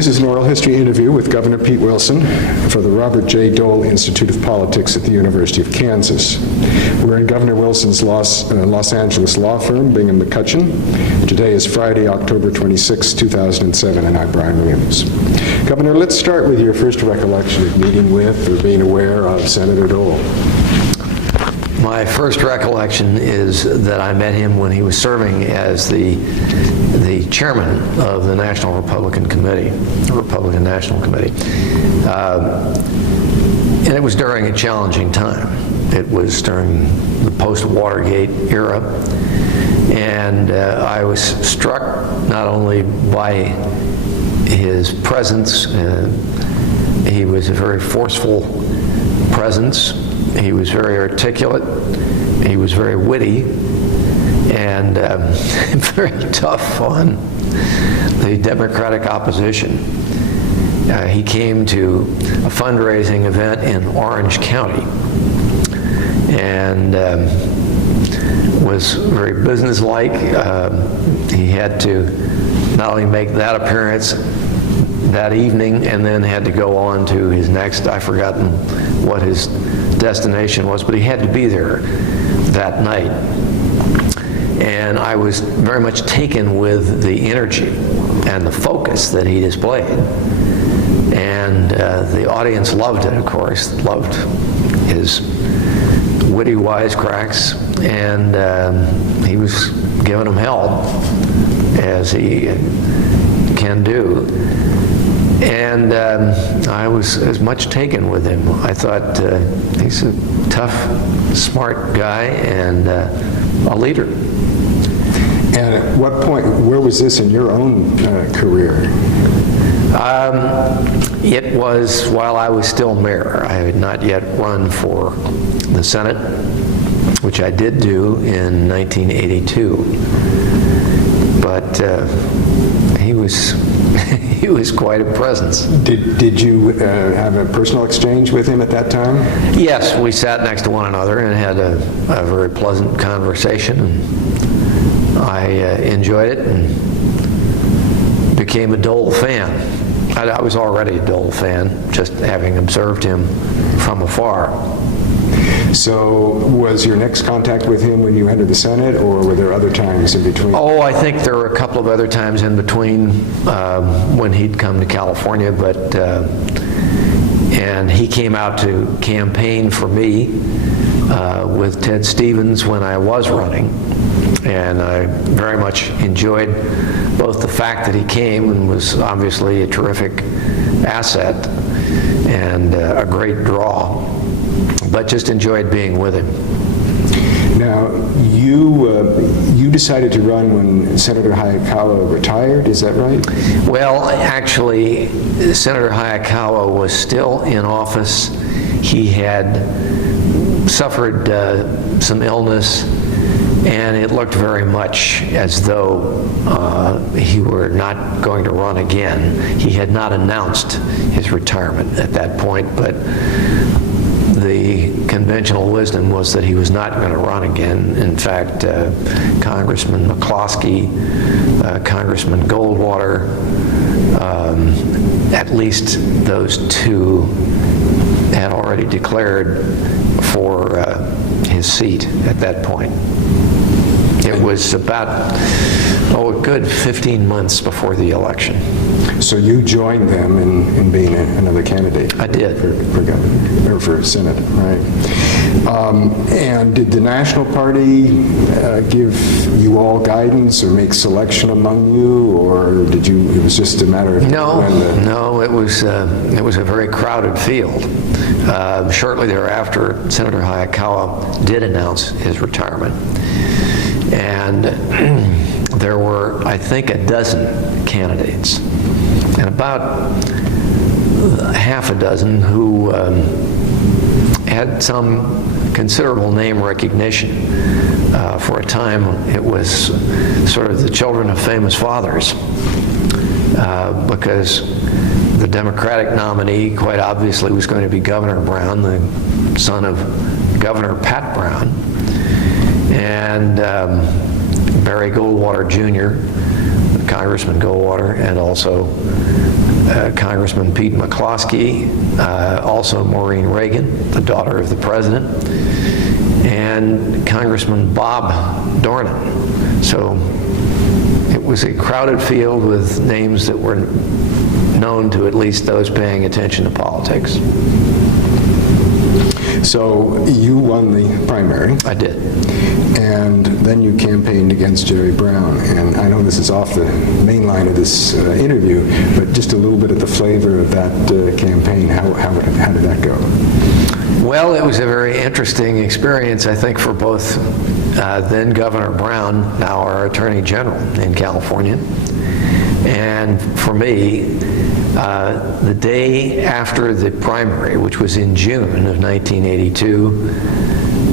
This is an oral history interview with Governor Pete Wilson for the Robert J. Dole Institute of Politics at the University of Kansas. We're in Governor Wilson's Los Angeles law firm, Bingham McCutcheon. Today is Friday, October 26, 2007, and I'm Brien Williams. Governor, let's start with your first recollection of meeting with or being aware of Senator Dole. My first recollection is that I met him when he was serving as the chairman of the National Republican Committee, Republican National Committee. And it was during a challenging time. It was during the post-Watergate era. And I was struck not only by his presence, he was a very forceful presence. He was very articulate, he was very witty, and very tough on the Democratic opposition. He came to a fundraising event in Orange County and was very businesslike. He had to not only make that appearance that evening and then had to go on to his next, I've forgotten what his destination was, but he had to be there that night. And I was very much taken with the energy and the focus that he displayed. And the audience loved it, of course, loved his witty wisecracks, and he was giving them hell, as he can do. And I was as much taken with him. I thought he's a tough, smart guy and a leader. And at what point, where was this in your own career? It was while I was still mayor. I had not yet run for the Senate, which I did do in 1982. But he was quite a presence. Did you have a personal exchange with him at that time? Yes, we sat next to one another and had a very pleasant conversation. And I enjoyed it and became a Dole fan. I was already a Dole fan, just having observed him from afar. So was your next contact with him when you entered the Senate, or were there other times in between? Oh, I think there were a couple of other times in between when he'd come to California, but and he came out to campaign for me with Ted Stevens when I was running, and I very much enjoyed both the fact that he came and was obviously a terrific asset and a great draw, but just enjoyed being with him. Now, you decided to run when Senator Hayakawa retired, is that right? Well, actually, Senator Hayakawa was still in office. He had suffered some illness, and it looked very much as though he were not going to run again. He had not announced his retirement at that point, but the conventional wisdom was that he was not going to run again. In fact, Congressman McCloskey, Congressman Goldwater, at least those two had already declared for his seat at that point. It was about, a good 15 months before the election. So you joined them in being another candidate? I did. For governor, or for Senate, right. And did the National Party give you all guidance or make selection among you, or did you, it was just a matter of... No, it was a very crowded field. Shortly thereafter, Senator Hayakawa did announce his retirement. And there were, I think, a dozen candidates, and about half a dozen who had some considerable name recognition. For a time, it was sort of the children of famous fathers, because the Democratic nominee, quite obviously, was going to be Governor Brown, the son of Governor Pat Brown, and Barry Goldwater Jr., Congressman Goldwater, and also Congressman Pete McCloskey, also Maureen Reagan, the daughter of the president, and Congressman Bob Dornan. So it was a crowded field with names that were known to at least those paying attention to politics. So you won the primary. I did. And then you campaigned against Jerry Brown. And I know this is off the main line of this interview, but just a little bit of the flavor of that campaign. How did that go? Well, it was a very interesting experience, I think, for both then Governor Brown, now our Attorney General in California, and for me. The day after the primary, which was in June of 1982,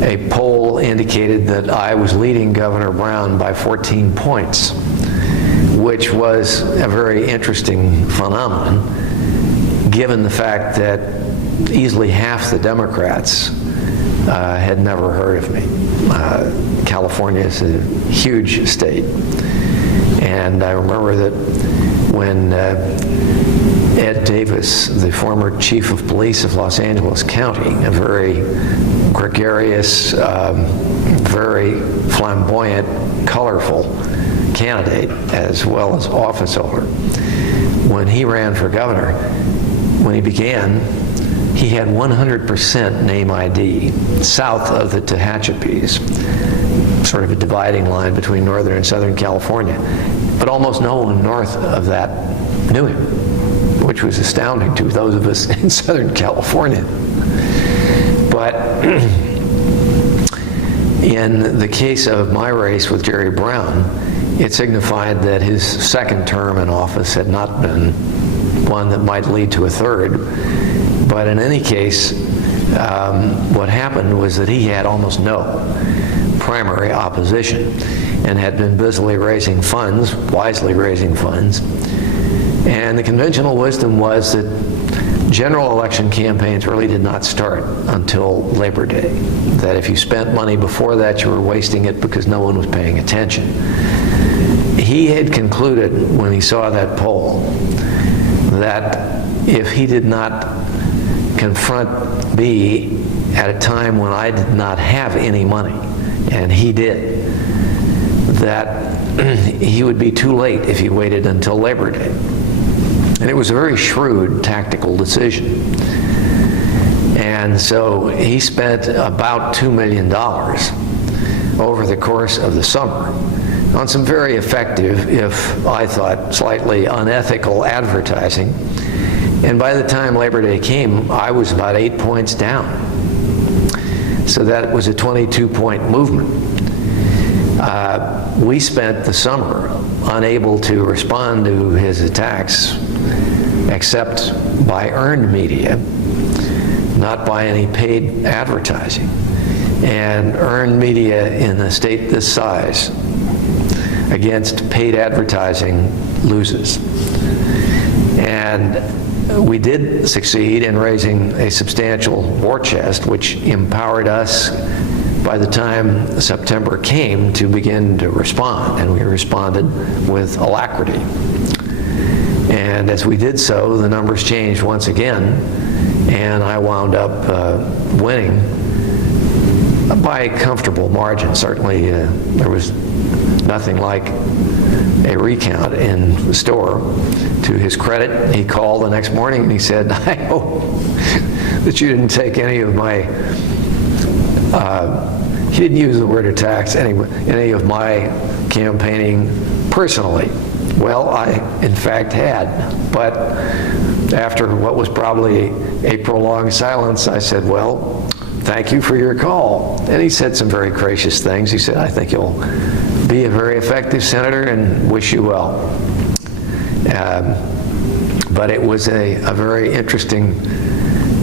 a poll indicated that I was leading Governor Brown by 14 points, which was a very interesting phenomenon, given the fact that easily half the Democrats had never heard of me. California is a huge state. And I remember that when Ed Davis, the former chief of police of Los Angeles County, a very gregarious, very flamboyant, colorful candidate, as well as office holder, when he ran for governor, when he began, he had 100% name ID south of the Tehachapies, sort of a dividing line between Northern and Southern California. But almost no one north of that knew him, which was astounding to those of us in Southern California. But in the case of my race with Jerry Brown, it signified that his second term in office had not been one that might lead to a third. But in any case, what happened was that he had almost no primary opposition and had been busily raising funds, wisely raising funds. And the conventional wisdom was that general election campaigns really did not start until Labor Day. That if you spent money before that, you were wasting it because no one was paying attention. He had concluded when he saw that poll that if he did not confront me at a time when I did not have any money, and he did, that he would be too late if he waited until Labor Day. And it was a very shrewd tactical decision. And so he spent about $2 million over the course of the summer on some very effective, if I thought slightly unethical, advertising. And by the time Labor Day came, I was about 8 points down. So that was a 22-point movement. We spent the summer unable to respond to his attacks except by earned media, not by any paid advertising. And earned media in a state this size against paid advertising loses. And we did succeed in raising a substantial war chest, which empowered us by the time September came to begin to respond, and we responded with alacrity. And as we did so, the numbers changed once again, and I wound up winning by a comfortable margin. Certainly, there was nothing like a recount in store. To his credit, he called the next morning and he said, "I hope that you didn't take any of my," he didn't use the word attacks, any of my campaigning personally. Well, I in fact had, but after what was probably a prolonged silence, I said, "Well, thank you for your call." And he said some very gracious things. He said, "I think you'll be a very effective senator and wish you well." But it was a very interesting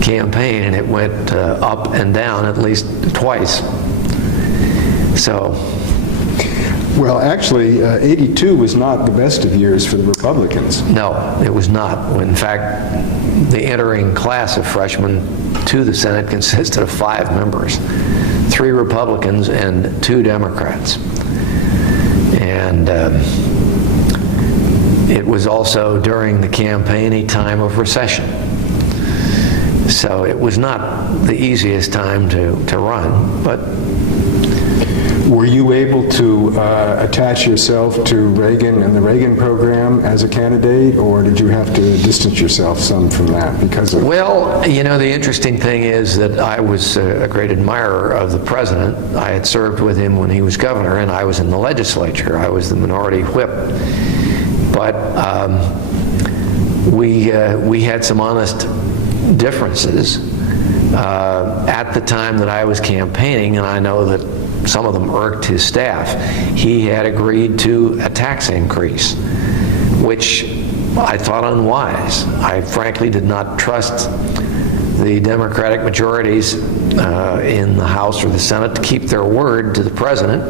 campaign, and it went up and down at least twice. So. Well, actually, 82 was not the best of years for the Republicans. No, it was not. In fact, the entering class of freshmen to the Senate consisted of 5 members, 3 Republicans and 2 Democrats. And It was also during the campaign a time of recession. So it was not the easiest time to run, but were you able to attach yourself to Reagan and the Reagan program as a candidate, or did you have to distance yourself some from that because of... Well, you know, the interesting thing is that I was a great admirer of the president. I had served with him when he was governor, and I was in the legislature. I was the minority whip. But we had some honest differences at the time that I was campaigning, and I know that some of them irked his staff. He had agreed to a tax increase, which I thought unwise. I frankly did not trust the Democratic majorities in the House or the Senate to keep their word to the president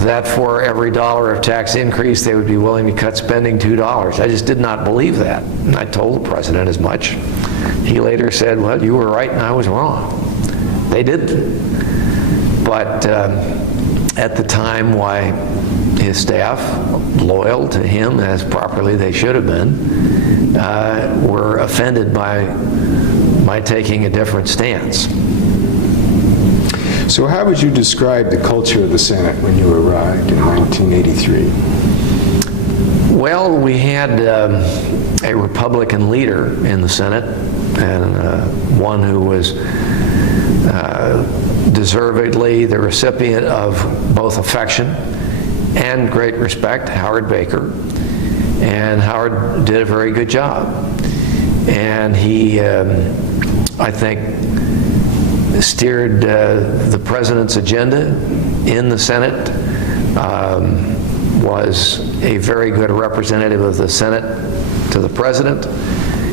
that for every $1 of tax increase they would be willing to cut spending $2. I just did not believe that, and I told the president as much. He later said, well, you were right and I was wrong. They didn't. But at the time, why his staff, loyal to him as properly they should have been, were offended by my taking a different stance. So how would you describe the culture of the Senate when you arrived in 1983? Well, we had a Republican leader in the Senate, and one who was deservedly the recipient of both affection and great respect, Howard Baker. And Howard did a very good job. And he, I think, steered the president's agenda in the Senate, was a very good representative of the Senate to the president,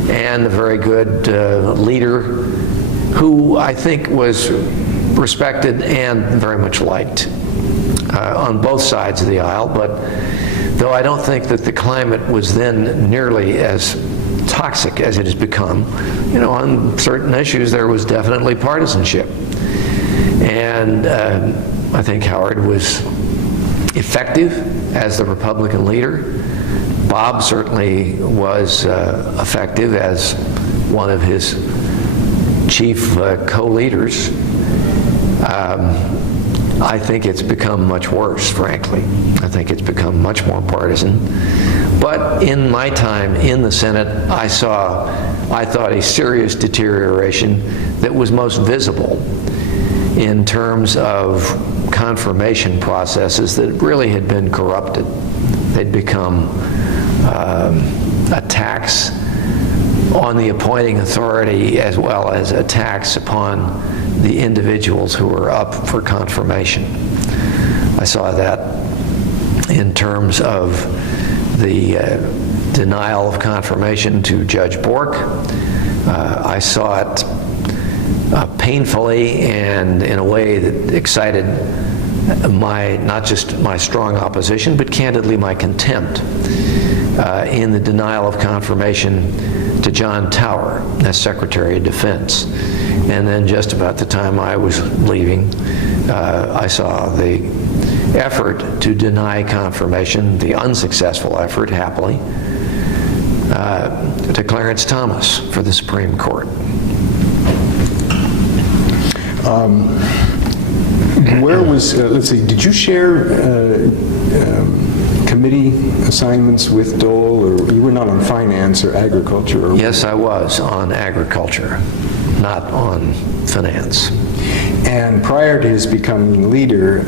and a very good leader who I think was respected and very much liked on both sides of the aisle. But though I don't think that the climate was then nearly as toxic as it has become, you know, on certain issues there was definitely partisanship. And I think Howard was effective as the Republican leader. Bob certainly was effective as one of his chief co-leaders. I think it's become much worse, frankly. I think it's become much more partisan. But in my time in the Senate, I thought, a serious deterioration that was most visible in terms of confirmation processes that really had been corrupted. They'd become a tax on the appointing authority as well as a tax upon the individuals who were up for confirmation. I saw that in terms of the denial of confirmation to Judge Bork. I saw it painfully and in a way that excited not just my strong opposition, but candidly my contempt in the denial of confirmation to John Tower as Secretary of Defense. And then just about the time I was leaving, I saw the effort to deny confirmation, the unsuccessful effort, happily, to Clarence Thomas for the Supreme Court. Where was, let's see, did you share committee assignments with Dole, or you were not on finance or agriculture? Or yes, I was on agriculture, not on finance. And prior to his becoming leader,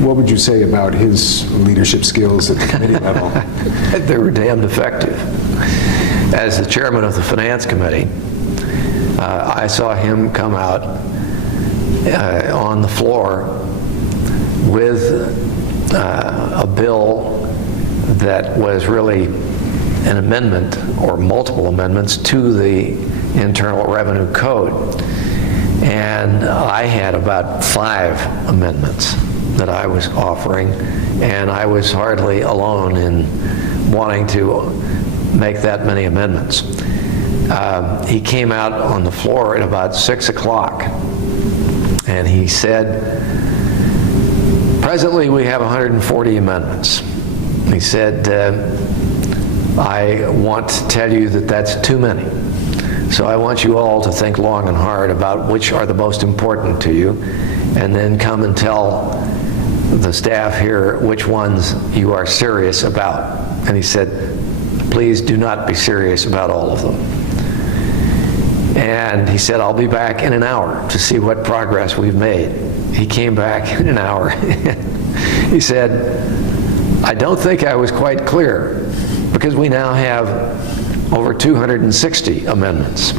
what would you say about his leadership skills at the committee level? They were damned effective. As the chairman of the Finance Committee, I saw him come out on the floor with a bill that was really an amendment or multiple amendments to the Internal Revenue Code. And I had about 5 amendments that I was offering, and I was hardly alone in wanting to make that many amendments. He came out on the floor at about 6 o'clock, and he said, presently we have 140 amendments. He said, I want to tell you that that's too many. So I want you all to think long and hard about which are the most important to you, and then come and tell the staff here which ones you are serious about. And he said, please do not be serious about all of them. And he said, I'll be back in an hour to see what progress we've made. He came back in an hour. He said, I don't think I was quite clear, because we now have over 260 amendments.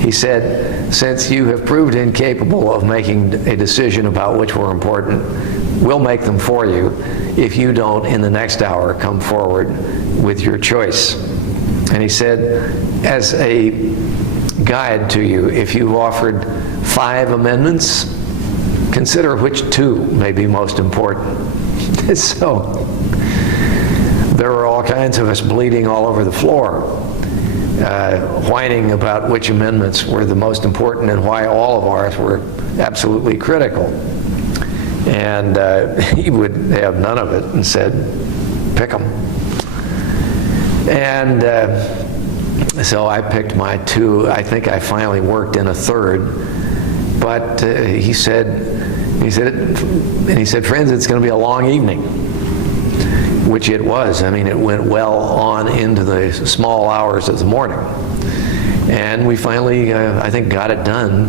He said, since you have proved incapable of making a decision about which were important, we'll make them for you if you don't, in the next hour, come forward with your choice. And he said, as a guide to you, if you've offered 5 amendments, consider which 2 may be most important. So there were all kinds of us bleeding all over the floor, whining about which amendments were the most important and why all of ours were absolutely critical. And he would have none of it and said, pick them. And so I picked my 2. I think I finally worked in a 3rd. But he said, friends, it's going to be a long evening, which it was. I mean, it went well on into the small hours of the morning. And we finally, I think, got it done.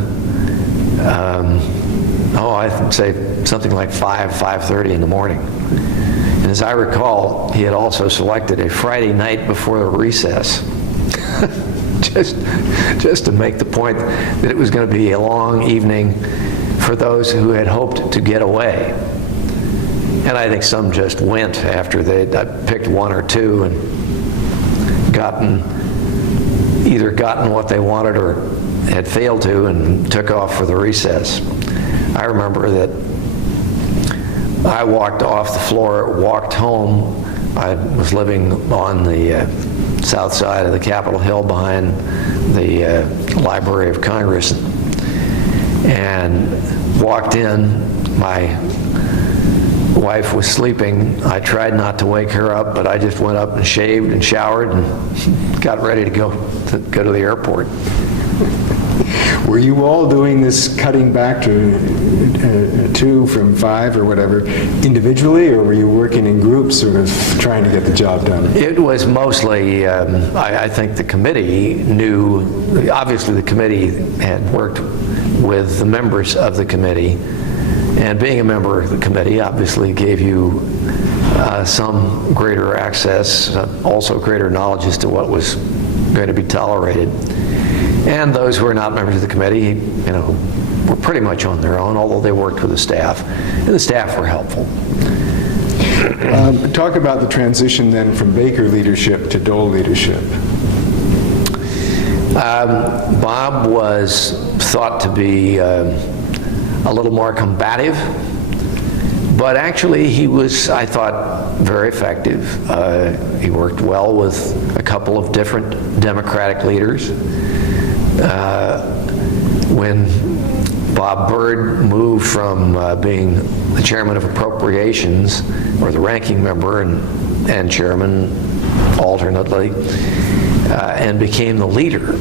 I'd say something like 5:30 in the morning. And as I recall, he had also selected a Friday night before the recess, just to make the point that it was going to be a long evening for those who had hoped to get away. And I think some just went after they'd picked 1 or 2 and either gotten what they wanted or had failed to, and took off for the recess. I remember that I walked off the floor, walked home. I was living on the south side of the Capitol Hill behind the Library of Congress, and walked in. My wife was sleeping. I tried not to wake her up, but I just went up and shaved and showered and got ready to go to the airport. Were you all doing this cutting back to 2 from 5 or whatever individually, or were you working in groups sort of trying to get the job done? It was mostly, I think the committee knew, obviously the committee had worked with the members of the committee, and being a member of the committee obviously gave you some greater access, also greater knowledge as to what was going to be tolerated. And those who were not members of the committee, were pretty much on their own, although they worked with the staff, and the staff were helpful. Talk about the transition then from Baker leadership to Dole leadership. Bob was thought to be a little more combative, but actually he was, I thought, very effective. He worked well with a couple of different Democratic leaders. When Bob Byrd moved from being the chairman of appropriations, or the ranking member and chairman alternately, and became the leader,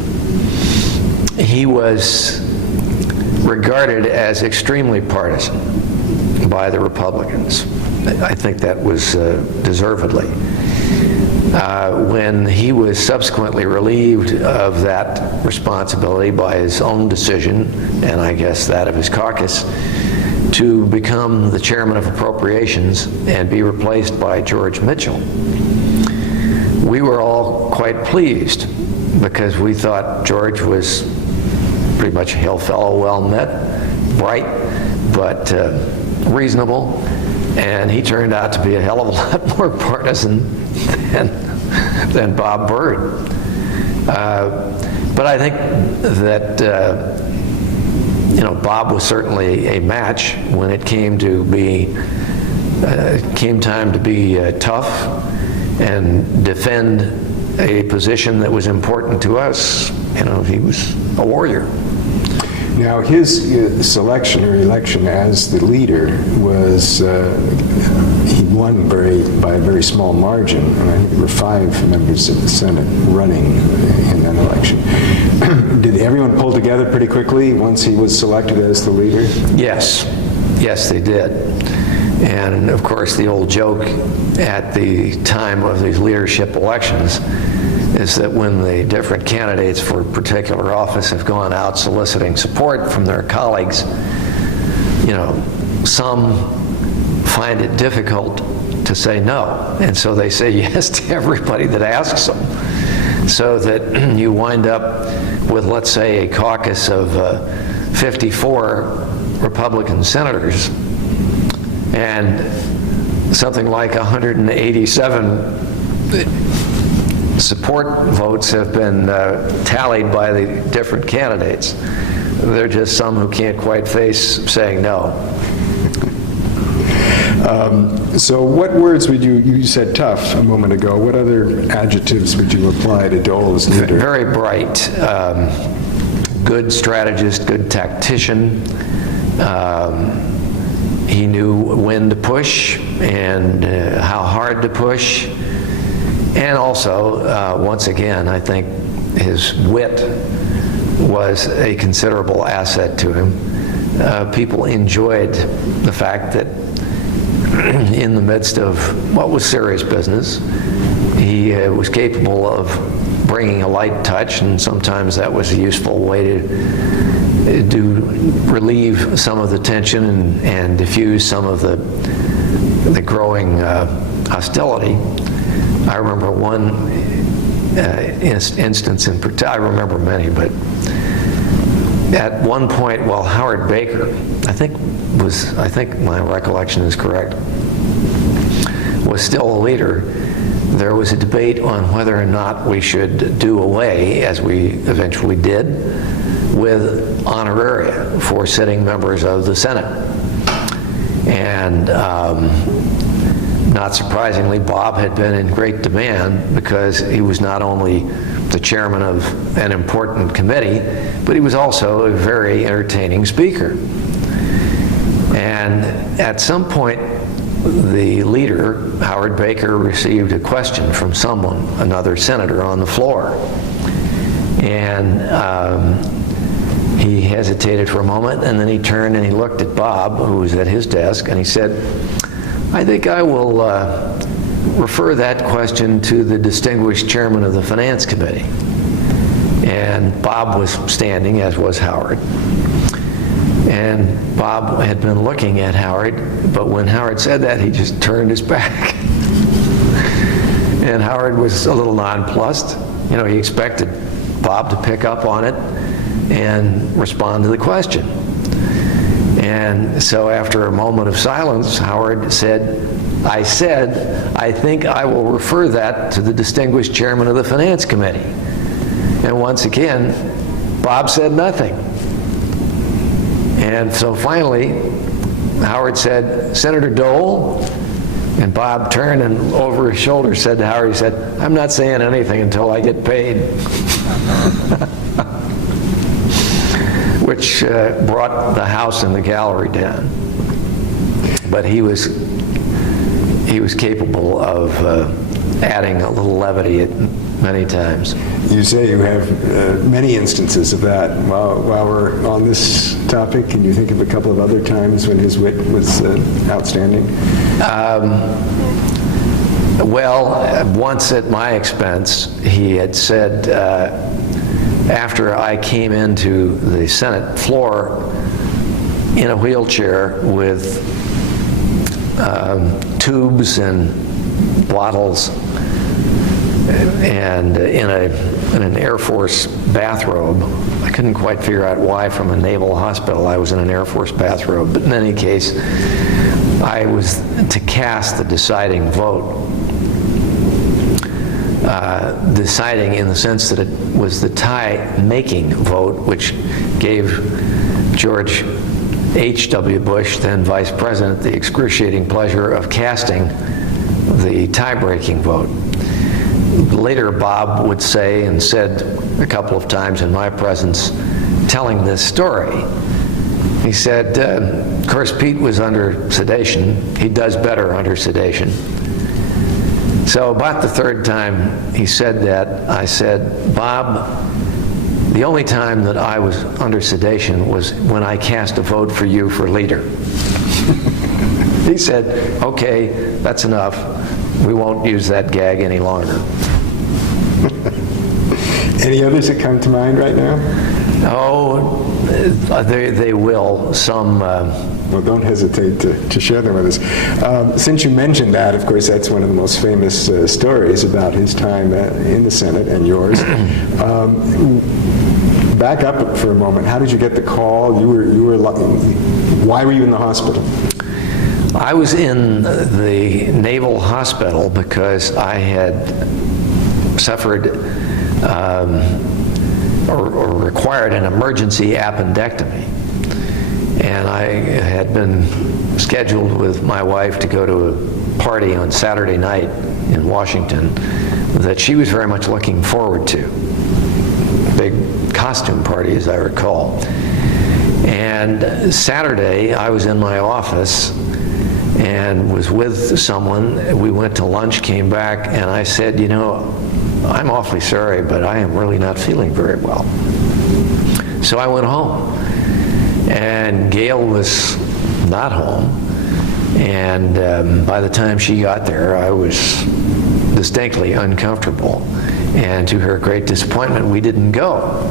he was regarded as extremely partisan by the Republicans. I think that was deservedly. When he was subsequently relieved of that responsibility by his own decision, and I guess that of his caucus, to become the chairman of appropriations and be replaced by George Mitchell, we were all quite pleased, because we thought George was pretty much a hail fellow, well met, bright, but reasonable, and he turned out to be a hell of a lot more partisan than Bob Byrd. But I think that Bob was certainly a match when it came time to be tough and defend a position that was important to us. He was a warrior. Now, his selection or election as the leader was, he won by a very small margin. And I think there were 5 members of the Senate running in that election. Did everyone pull together pretty quickly once he was selected as the leader? Yes. Yes, they did. And of course, the old joke at the time of these leadership elections is that when the different candidates for a particular office have gone out soliciting support from their colleagues, you know, some find it difficult to say no, and so they say yes to everybody that asks them, so that you wind up with, let's say, a caucus of 54 Republican senators, and something like 187 support votes have been tallied by the different candidates. There are just some who can't quite face saying no. So what words would you said tough a moment ago, what other adjectives would you apply to Dole as leader? Very bright, good strategist, good tactician. He knew when to push and how hard to push. And also, once again, I think his wit was a considerable asset to him. People enjoyed the fact that in the midst of what was serious business, he was capable of bringing a light touch, and sometimes that was a useful way to relieve some of the tension and diffuse some of the growing hostility. I remember one instance in particular, I remember many, but at one point while Howard Baker, I think my recollection is correct, was still a leader, there was a debate on whether or not we should do away, as we eventually did, with honoraria for sitting members of the Senate. And not surprisingly, Bob had been in great demand because he was not only the chairman of an important committee, but he was also a very entertaining speaker. And at some point, the leader, Howard Baker, received a question from someone, another senator on the floor. And he hesitated for a moment, and then he turned and he looked at Bob, who was at his desk, and he said, "I think I will refer that question to the distinguished chairman of the Finance Committee." And Bob was standing, as was Howard. And Bob had been looking at Howard, but when Howard said that, he just turned his back. And Howard was a little nonplussed. You know, he expected Bob to pick up on it and respond to the question. And so after a moment of silence, Howard said, I think I will refer that to the distinguished chairman of the Finance Committee." And once again, Bob said nothing. And so finally, Howard said, "Senator Dole?" And Bob turned and over his shoulder said to Howard, he said, "I'm not saying anything until I get paid." Which brought the house and the gallery down. But he was capable of adding a little levity at many times. You say you have many instances of that. While we're on this topic, can you think of a couple of other times when his wit was outstanding? Well, once at my expense, he had said, after I came into the Senate floor in a wheelchair with tubes and bottles and in an Air Force bathrobe. I couldn't quite figure out why from a naval hospital I was in an Air Force bathrobe, but in any case, I was to cast the deciding vote. Deciding in the sense that it was the tie-making vote, which gave George H.W. Bush, then Vice President, the excruciating pleasure of casting the tie-breaking vote. Later, Bob would say, and said a couple of times in my presence, telling this story, He said, of course, Pete was under sedation. He does better under sedation. So about the third time he said that, I said, Bob, the only time that I was under sedation was when I cast a vote for you for leader. He said, okay, that's enough. We won't use that gag any longer. Any others that come to mind right now? Oh, they will. Some. Well, don't hesitate to share them with us. Since you mentioned that, of course, that's one of the most famous stories about his time in the Senate and yours. Back up for a moment. How did you get the call? Why were you in the hospital? I was in the Naval Hospital because I had suffered or required an emergency appendectomy. And I had been scheduled with my wife to go to a party on Saturday night in Washington that she was very much looking forward to. Big costume party, as I recall. And Saturday, I was in my office and was with someone. We went to lunch, came back, and I said, you know, I'm awfully sorry, but I am really not feeling very well. So I went home. And Gail was not home. And by the time she got there, I was distinctly uncomfortable. And to her great disappointment, we didn't go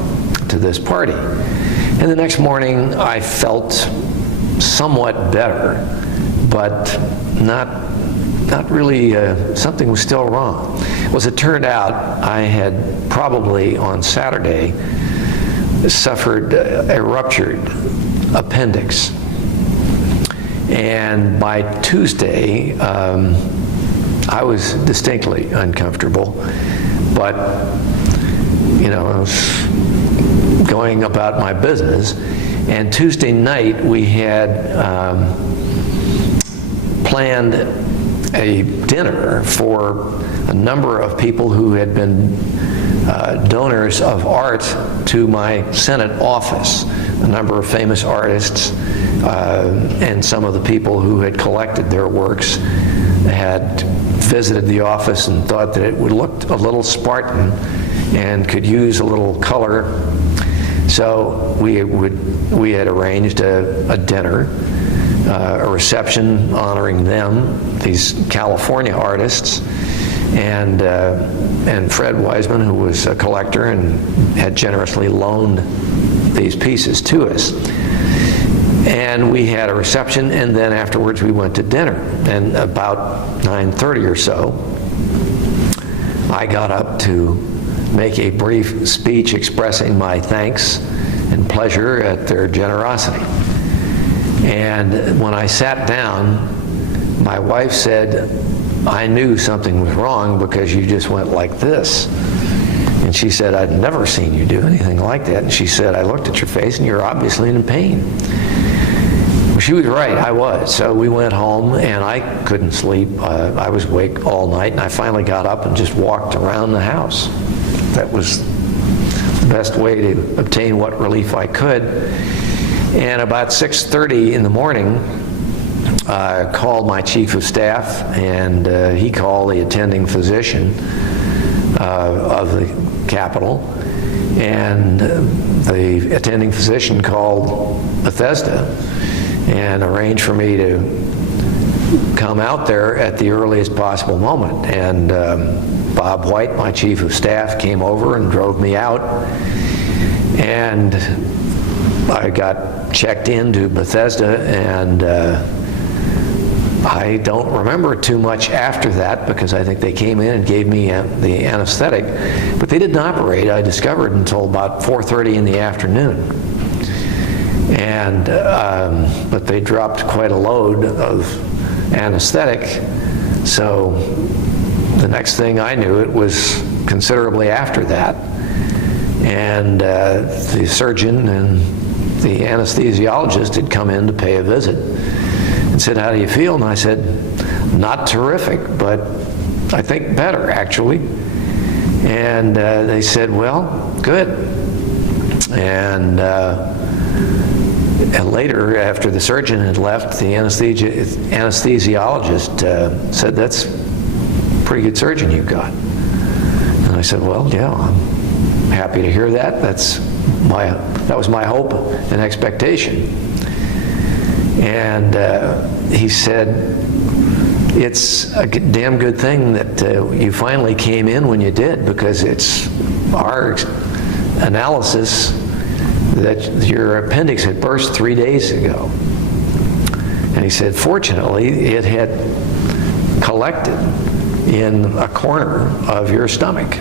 to this party. And the next morning, I felt somewhat better, but not really, something was still wrong. Well, as it turned out, I had probably on Saturday suffered a ruptured appendix. And by Tuesday, I was distinctly uncomfortable, but, you know, I was going about my business. And Tuesday night, we had planned a dinner for a number of people who had been donors of art to my Senate office, a number of famous artists, and some of the people who had collected their works had visited the office and thought that it would look a little Spartan and could use a little color. So we had arranged a dinner, a reception honoring them, these California artists, and Fred Wiseman, who was a collector and had generously loaned these pieces to us. And we had a reception, and then afterwards we went to dinner. And about 9:30 or so, I got up to make a brief speech expressing my thanks and pleasure at their generosity. And when I sat down, my wife said, I knew something was wrong because you just went like this. And she said, I'd never seen you do anything like that. And she said, I looked at your face and you're obviously in pain. Well, she was right, I was. So we went home and I couldn't sleep. I was awake all night, and I finally got up and just walked around the house. That was the best way to obtain what relief I could. And about 6:30 in the morning, I called my chief of staff, and he called the attending physician of the Capitol, and the attending physician called Bethesda and arranged for me to come out there at the earliest possible moment. And Bob White, my chief of staff, came over and drove me out, and I got checked into Bethesda, and I don't remember too much after that because I think they came in and gave me the anesthetic, but they didn't operate, I discovered, until about 4:30 in the afternoon. And but they dropped quite a load of anesthetic, so the next thing I knew, it was considerably after that. And the surgeon and the anesthesiologist had come in to pay a visit and said, how do you feel? And I said, not terrific, but I think better, actually. And they said, well, good. And And later, after the surgeon had left, the anesthesiologist said, "That's a pretty good surgeon you've got." And I said, "Well, yeah, I'm happy to hear that. That was my hope and expectation." And he said, "It's a damn good thing that you finally came in when you did, because it's our analysis that your appendix had burst 3 days ago." And he said, "Fortunately, it had collected in a corner of your stomach."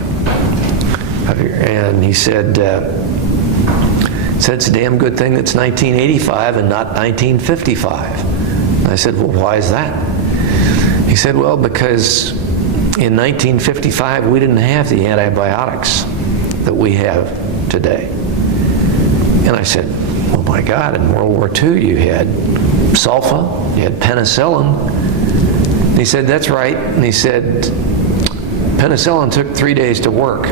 And he said, "It's a damn good thing it's 1985 and not 1955. And I said, "Well, why is that?" He said, "Well, because in 1955 we didn't have the antibiotics that we have today." And I said, "Well, my God, in World War II you had sulfa, you had penicillin." And he said, "That's right." And he said, "Penicillin took 3 days to work."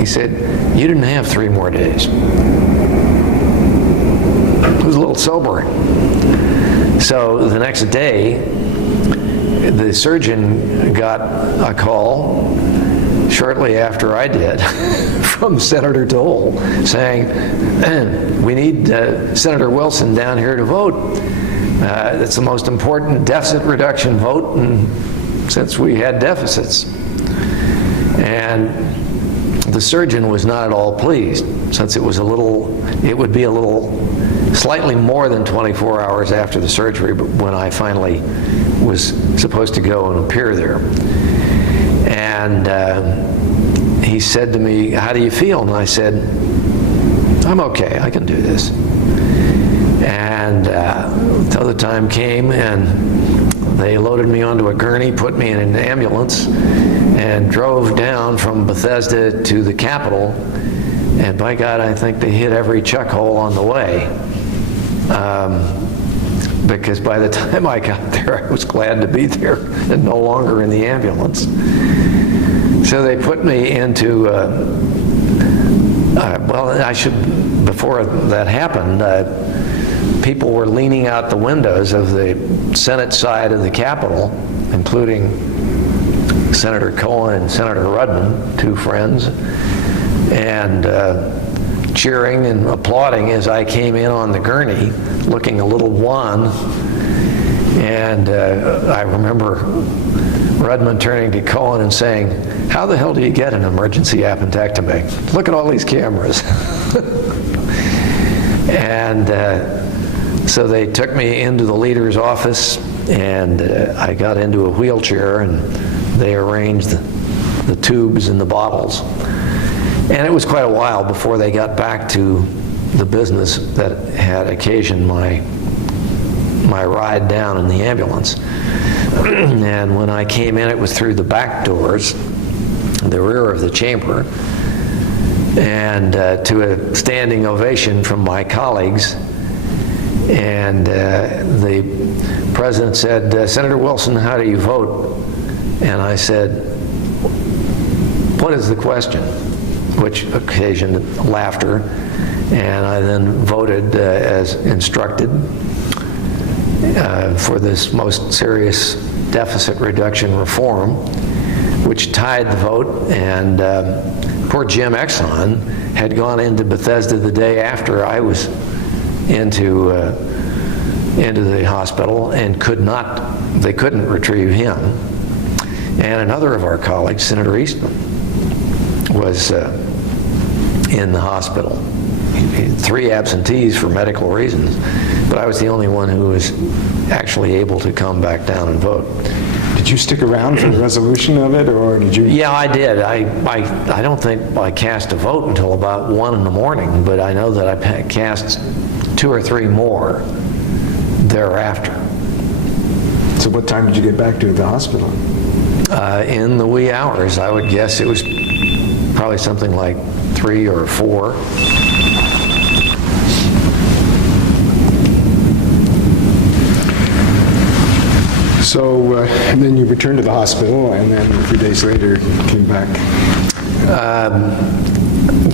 He said, "You didn't have 3 more days." It was a little sobering. So the next day, the surgeon got a call shortly after I did from Senator Dole saying, "We need Senator Wilson down here to vote. It's the most important deficit reduction vote since we had deficits." And the surgeon was not at all pleased, since it would be slightly more than 24 hours after the surgery when I finally was supposed to go and appear there. And he said to me, "How do you feel?" And I said, "I'm okay, I can do this." And till the time came, and they loaded me onto a gurney, put me in an ambulance, and drove down from Bethesda to the Capitol. And by God, I think they hit every chuck hole on the way. Because by the time I got there, I was glad to be there and no longer in the ambulance. So they put me into, before that happened, people were leaning out the windows of the Senate side of the Capitol, including Senator Cohen and Senator Rudman, 2 friends, and cheering and applauding as I came in on the gurney, looking a little wan. And I remember Rudman turning to Cohen and saying, "How the hell do you get an emergency appendectomy? Look at all these cameras." And so they took me into the leader's office, and I got into a wheelchair, and they arranged the tubes and the bottles. And it was quite a while before they got back to the business that had occasioned my ride down in the ambulance. And when I came in, it was through the back doors, the rear of the chamber, and to a standing ovation from my colleagues. And the president said, "Senator Wilson, how do you vote?" And I said, "What is the question?" Which occasioned laughter. And I then voted as instructed for this most serious deficit reduction reform, which tied the vote. And poor Jim Exxon had gone into Bethesda the day after I was into the hospital, and they couldn't retrieve him. And another of our colleagues, Senator Eastman, was in the hospital. 3 absentees for medical reasons, but I was the only one who was actually able to come back down and vote. Did you stick around for the resolution of it, or did you? Yeah, I did. I don't think I cast a vote until about 1 in the morning, but I know that I cast 2 or 3 more thereafter. So what time did you get back to the hospital? In the wee hours, I would guess it was probably something like 3 or 4. So and then you returned to the hospital, and then a few days later came back.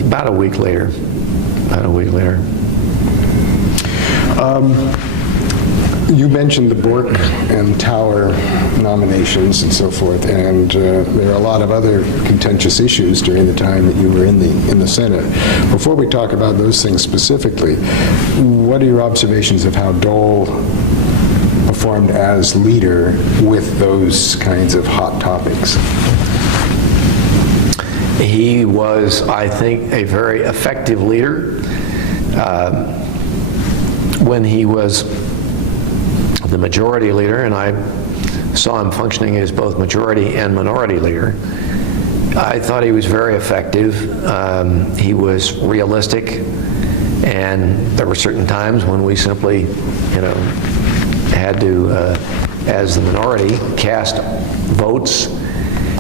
About a week later. You mentioned the Bork and Tower nominations and so forth, and there are a lot of other contentious issues during the time that you were in the Senate. Before we talk about those things specifically, what are your observations of how Dole performed as leader with those kinds of hot topics? He was, I think, a very effective leader. When he was the majority leader, and I saw him functioning as both majority and minority leader, I thought he was very effective. He was realistic, and there were certain times when we simply, had to, as the minority, cast votes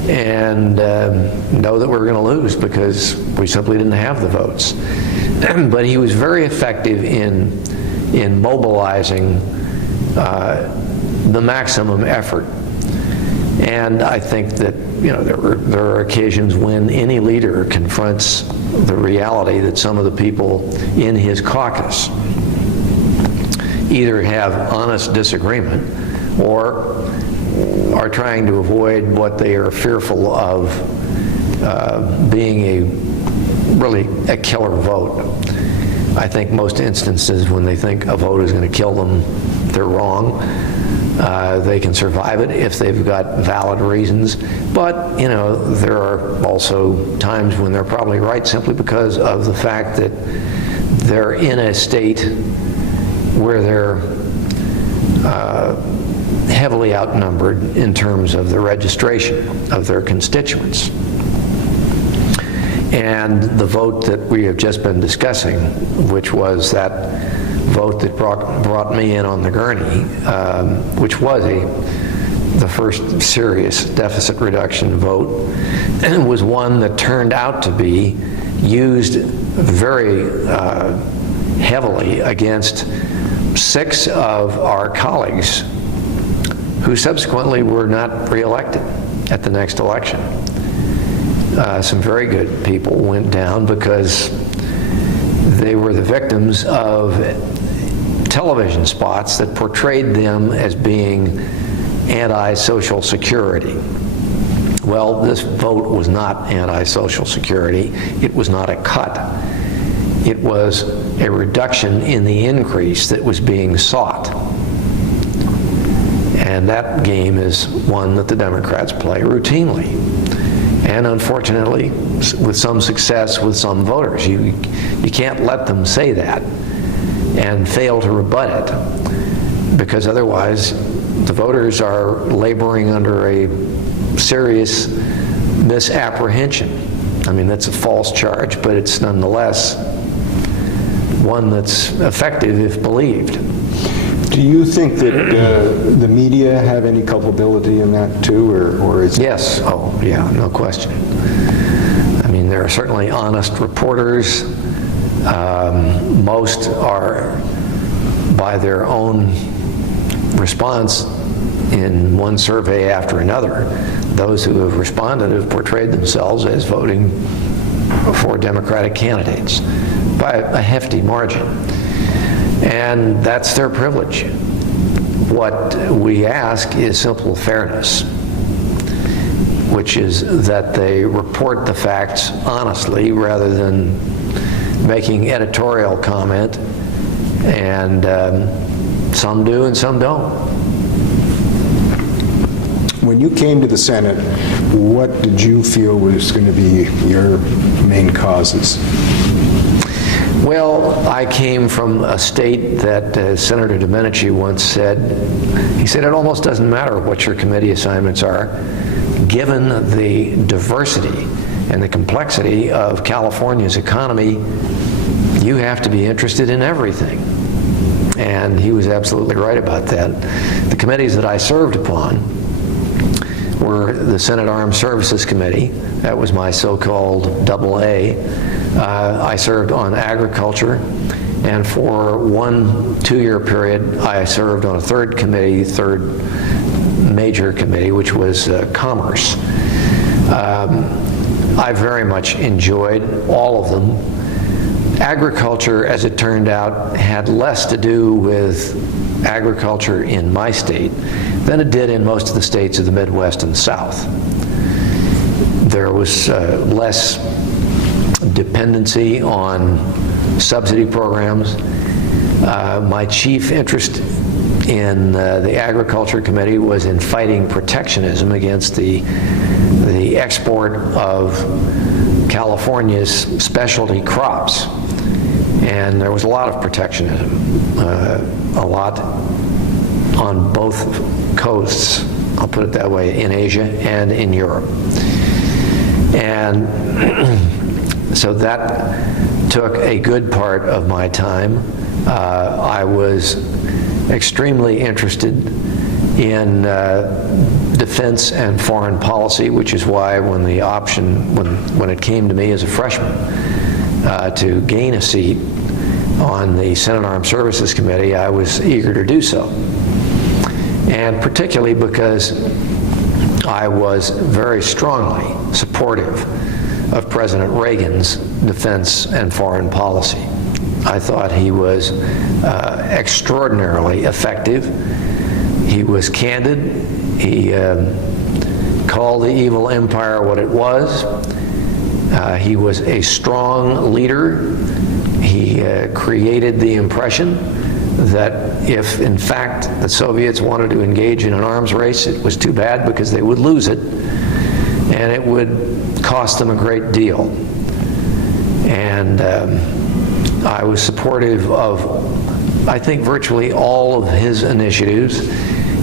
and know that we were going to lose because we simply didn't have the votes. But he was very effective in mobilizing the maximum effort. And I think that there are occasions when any leader confronts the reality that some of the people in his caucus either have honest disagreement or are trying to avoid what they are fearful of being a killer vote. I think most instances when they think a vote is going to kill them, they're wrong. They can survive it if they've got valid reasons. But, there are also times when they're probably right simply because of the fact that they're in a state where they're heavily outnumbered in terms of the registration of their constituents. And the vote that we have just been discussing, which was that vote that brought me in on the gurney, which was the first serious deficit reduction vote, was one that turned out to be used very heavily against 6 of our colleagues who subsequently were not reelected at the next election. Some very good people went down because they were the victims of television spots that portrayed them as being anti-Social Security. Well, this vote was not anti-Social Security. It was not a cut. It was a reduction in the increase that was being sought. And that game is one that the Democrats play routinely. And unfortunately, with some success with some voters. You can't let them say that and fail to rebut it, because otherwise the voters are laboring under a serious misapprehension. I mean, that's a false charge, but it's nonetheless one that's effective if believed. Do you think that the media have any culpability in that too, or is it? Yes. Oh, yeah, no question. I mean, there are certainly honest reporters. Most are, by their own response in one survey after another, those who have responded have portrayed themselves as voting for Democratic candidates by a hefty margin. And that's their privilege. What we ask is simple fairness, which is that they report the facts honestly rather than making editorial comment, and some do and some don't. When you came to the Senate, what did you feel was going to be your main causes? Well, I came from a state that, as Senator Domenici once said, he said, it almost doesn't matter what your committee assignments are, given the diversity and the complexity of California's economy, you have to be interested in everything. And he was absolutely right about that. The committees that I served upon were the Senate Armed Services Committee. That was my so-called AA. I served on agriculture, and for 1 2-year period, I served on a third major committee, which was commerce. I very much enjoyed all of them, Agriculture, as it turned out, had less to do with agriculture in my state than it did in most of the states of the Midwest and the South. There was less dependency on subsidy programs. My chief interest in the Agriculture Committee was in fighting protectionism against the export of California's specialty crops. And there was a lot of protectionism, a lot on both coasts, I'll put it that way, in Asia and in Europe. And so that took a good part of my time. I was extremely interested in defense and foreign policy, which is why when the option, when it came to me as a freshman to gain a seat on the Senate Armed Services Committee, I was eager to do so. And particularly because I was very strongly supportive of President Reagan's defense and foreign policy. I thought he was extraordinarily effective. He was candid. He called the evil empire what it was. He was a strong leader. He created the impression that if, in fact, the Soviets wanted to engage in an arms race, it was too bad because they would lose it, and it would cost them a great deal. And I was supportive of, I think, virtually all of his initiatives,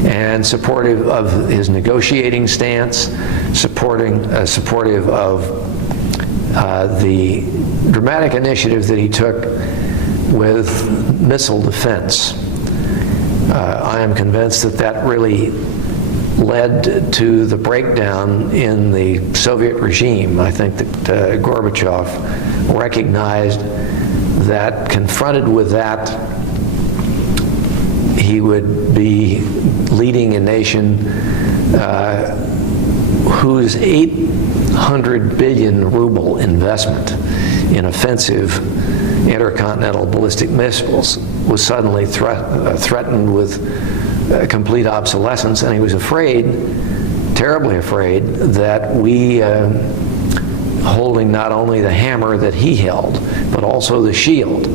and supportive of his negotiating stance, supportive of the dramatic initiative that he took with missile defense. I am convinced that that really led to the breakdown in the Soviet regime. I think that Gorbachev recognized that, confronted with that, he would be leading a nation whose 800 billion ruble investment in offensive intercontinental ballistic missiles was suddenly threatened with complete obsolescence, and he was afraid, terribly afraid, that we, holding not only the hammer that he held, but also the shield,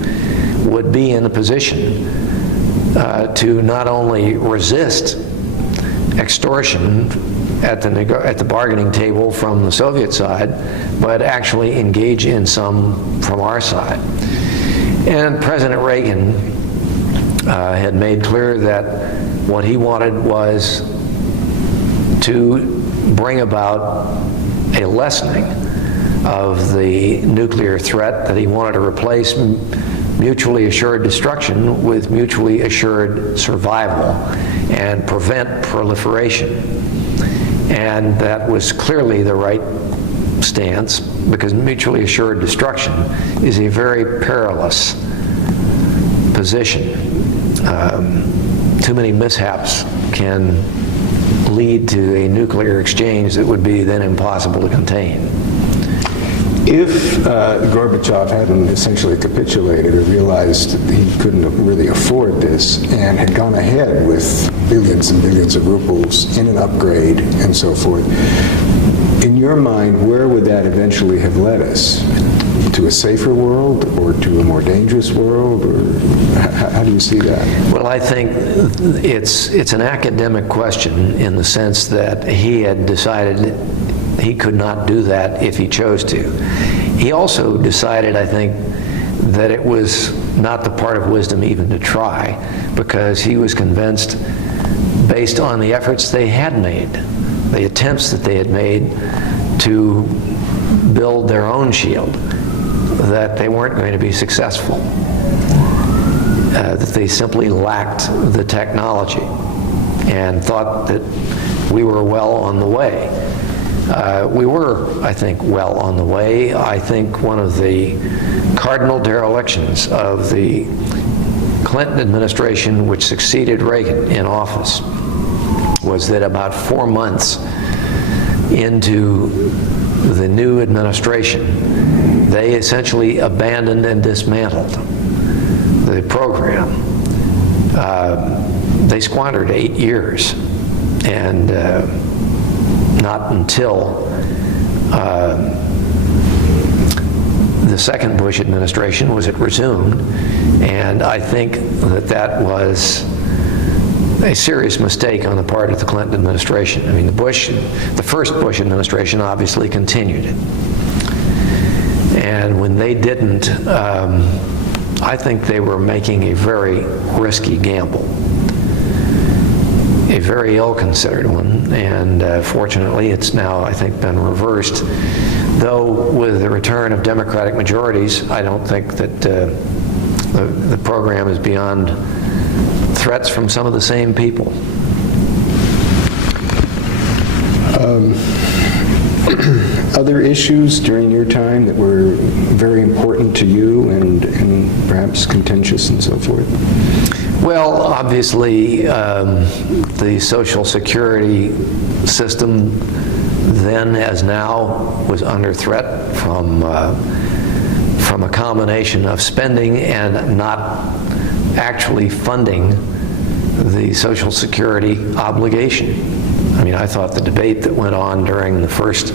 would be in a position to not only resist extortion at the bargaining table from the Soviet side, but actually engage in some from our side. And President Reagan had made clear that what he wanted was to bring about a lessening of the nuclear threat, that he wanted to replace mutually assured destruction with mutually assured survival and prevent proliferation. And that was clearly the right stance, because mutually assured destruction is a very perilous position. Too many mishaps can lead to a nuclear exchange that would be then impossible to contain. If Gorbachev hadn't essentially capitulated or realized that he couldn't really afford this and had gone ahead with billions and billions of rubles in an upgrade and so forth, in your mind, where would that eventually have led us? To a safer world, or to a more dangerous world, or how do you see that? Well, I think it's an academic question in the sense that he had decided he could not do that if he chose to. He also decided, I think, that it was not the part of wisdom even to try, because he was convinced, based on the efforts they had made, the attempts that they had made to build their own shield, that they weren't going to be successful, that they simply lacked the technology, and thought that we were well on the way. We were, I think, well on the way. I think one of the cardinal derelictions of the Clinton administration, which succeeded Reagan in office, was that about 4 months into the new administration, they essentially abandoned and dismantled the program. They squandered 8 years, and not until the second Bush administration was it resumed, and I think that that was a serious mistake on the part of the Clinton administration. I mean, the first Bush administration obviously continued it. And when they didn't, I think they were making a very risky gamble, a very ill-considered one, and fortunately it's now, I think, been reversed. Though with the return of Democratic majorities, I don't think that the program is beyond threats from some of the same people. Other issues during your time that were very important to you and perhaps contentious and so forth? Well, obviously, the Social Security system then as now was under threat from a combination of spending and not actually funding the Social Security obligation. I mean, I thought the debate that went on during the first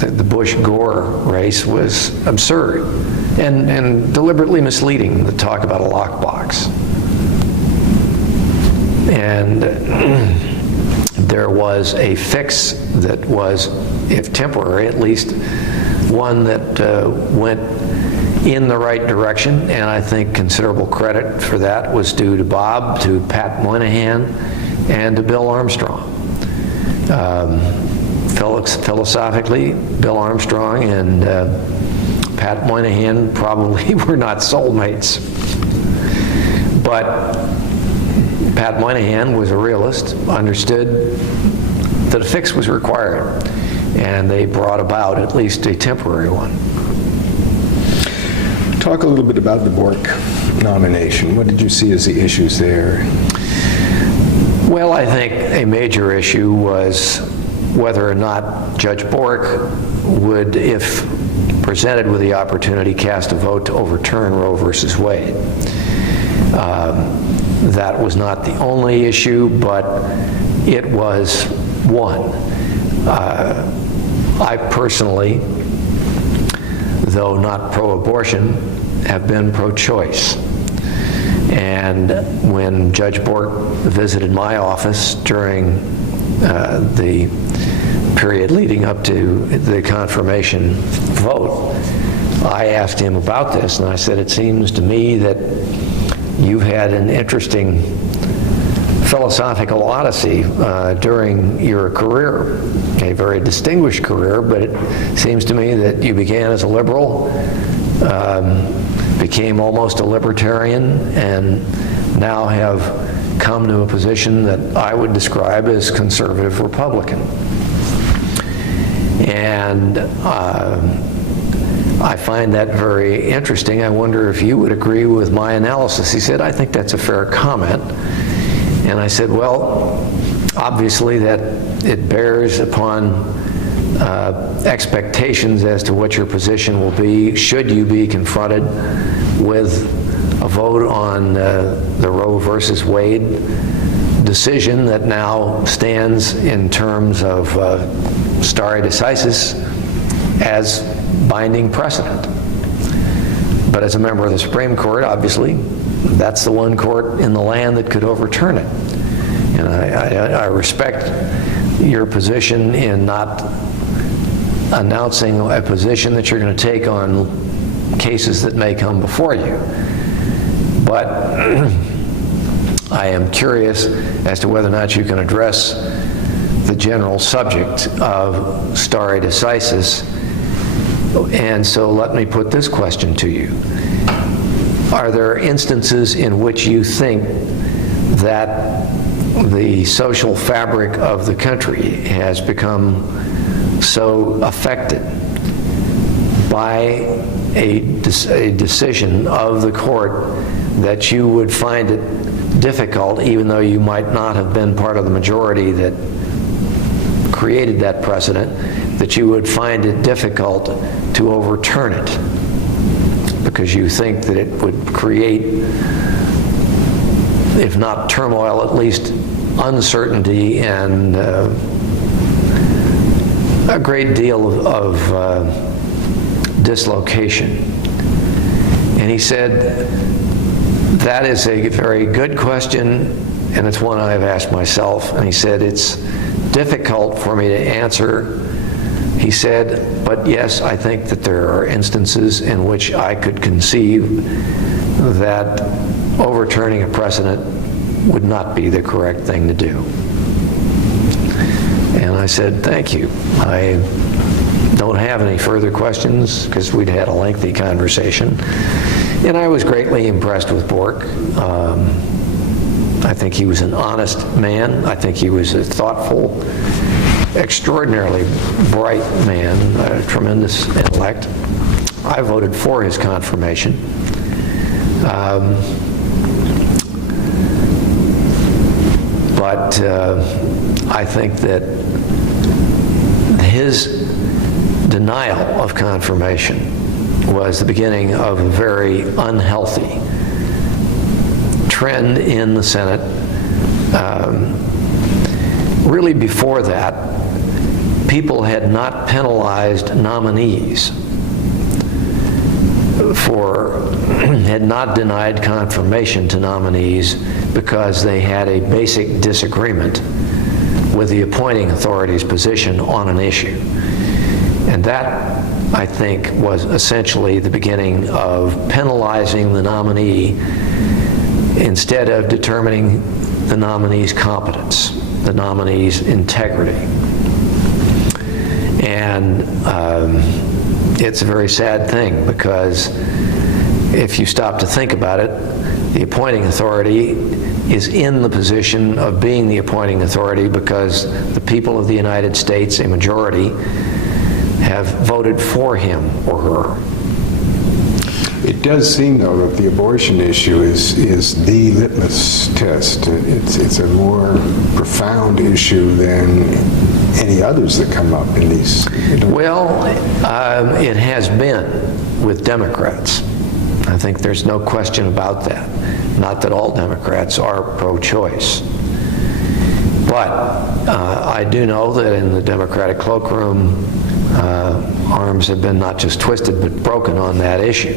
the Bush-Gore race was absurd and deliberately misleading to talk about a lockbox. And there was a fix that was, if temporary, at least one that went in the right direction, and I think considerable credit for that was due to Bob, to Pat Moynihan, and to Bill Armstrong. Philosophically, Bill Armstrong and Pat Moynihan probably were not soulmates, but Pat Moynihan was a realist, understood that a fix was required, and they brought about at least a temporary one. Talk a little bit about the Bork nomination. What did you see as the issues there? Well, I think a major issue was whether or not Judge Bork would, if presented with the opportunity, cast a vote to overturn Roe versus Wade. That was not the only issue, but it was one. I personally, though not pro-abortion, have been pro-choice. And when Judge Bork visited my office during the period leading up to the confirmation vote, I asked him about this, and I said, it seems to me that you've had an interesting philosophical odyssey during your career, a very distinguished career, but it seems to me that you began as a liberal, became almost a libertarian, and now have come to a position that I would describe as conservative Republican. And I find that very interesting. I wonder if you would agree with my analysis. He said, I think that's a fair comment. And I said, well, obviously that it bears upon expectations as to what your position will be should you be confronted with a vote on the Roe versus Wade decision that now stands in terms of stare decisis as binding precedent. But as a member of the Supreme Court, obviously, that's the one court in the land that could overturn it. And I respect your position in not announcing a position that you're going to take on cases that may come before you. But I am curious as to whether or not you can address the general subject of stare decisis. And so let me put this question to you. Are there instances in which you think that the social fabric of the country has become so affected by a decision of the court that you would find it difficult, even though you might not have been part of the majority that created that precedent, that you would find it difficult to overturn it, because you think that it would create, if not turmoil, at least uncertainty and a great deal of dislocation. And he said, that is a very good question, and it's one I've asked myself. And he said, it's difficult for me to answer. He said, but yes, I think that there are instances in which I could conceive that overturning a precedent would not be the correct thing to do. And I said, thank you. I don't have any further questions, because we'd had a lengthy conversation. And I was greatly impressed with Bork. I think he was an honest man. I think he was a thoughtful, extraordinarily bright man, a tremendous intellect. I voted for his confirmation. But I think that his denial of confirmation was the beginning of a very unhealthy trend in the Senate. Really before that, people had not penalized nominees had not denied confirmation to nominees because they had a basic disagreement with the appointing authority's position on an issue. And that, I think, was essentially the beginning of penalizing the nominee instead of determining the nominee's competence, the nominee's integrity. And it's a very sad thing, because if you stop to think about it, the appointing authority is in the position of being the appointing authority because the people of the United States, a majority, have voted for him or her. It does seem, though, that the abortion issue is the litmus test. It's a more profound issue than any others that come up in these. Well, it has been with Democrats. I think there's no question about that. Not that all Democrats are pro-choice. But I do know that in the Democratic cloakroom, arms have been not just twisted but broken on that issue.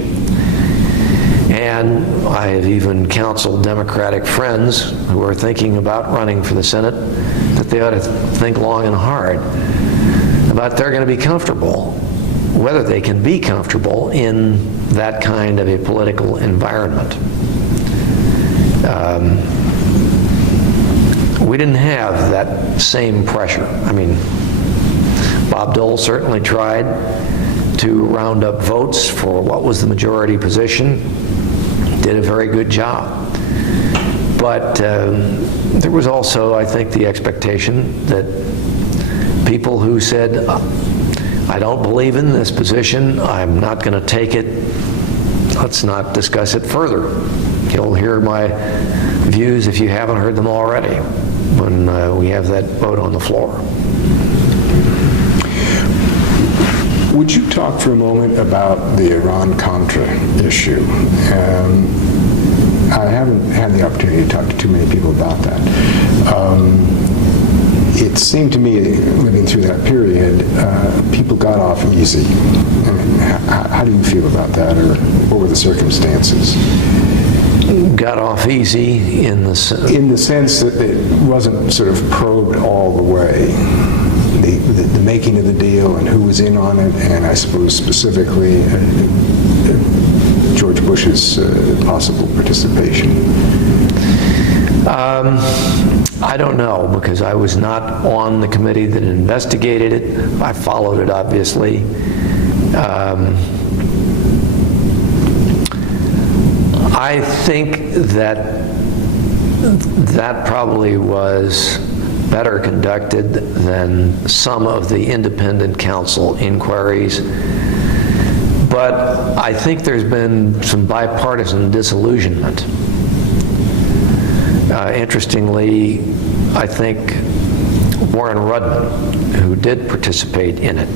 And I have even counseled Democratic friends who are thinking about running for the Senate that they ought to think long and hard about they're going to be comfortable, whether they can be comfortable in that kind of a political environment. We didn't have that same pressure. I mean, Bob Dole certainly tried to round up votes for what was the majority position, did a very good job. But there was also, I think, the expectation that people who said, I don't believe in this position, I'm not going to take it, let's not discuss it further. You'll hear my views, if you haven't heard them already, when we have that vote on the floor. Would you talk for a moment about the Iran-Contra issue? I haven't had the opportunity to talk to too many people about that. It seemed to me, living through that period, people got off easy. I mean, how do you feel about that, or what were the circumstances? Got off easy in the sense that it wasn't sort of probed all the way. The making of the deal and who was in on it, and I suppose specifically George Bush's possible participation. I don't know, because I was not on the committee that investigated it. I followed it, obviously. I think that probably was better conducted than some of the independent counsel inquiries. But I think there's been some bipartisan disillusionment. Interestingly, I think Warren Rudman, who did participate in it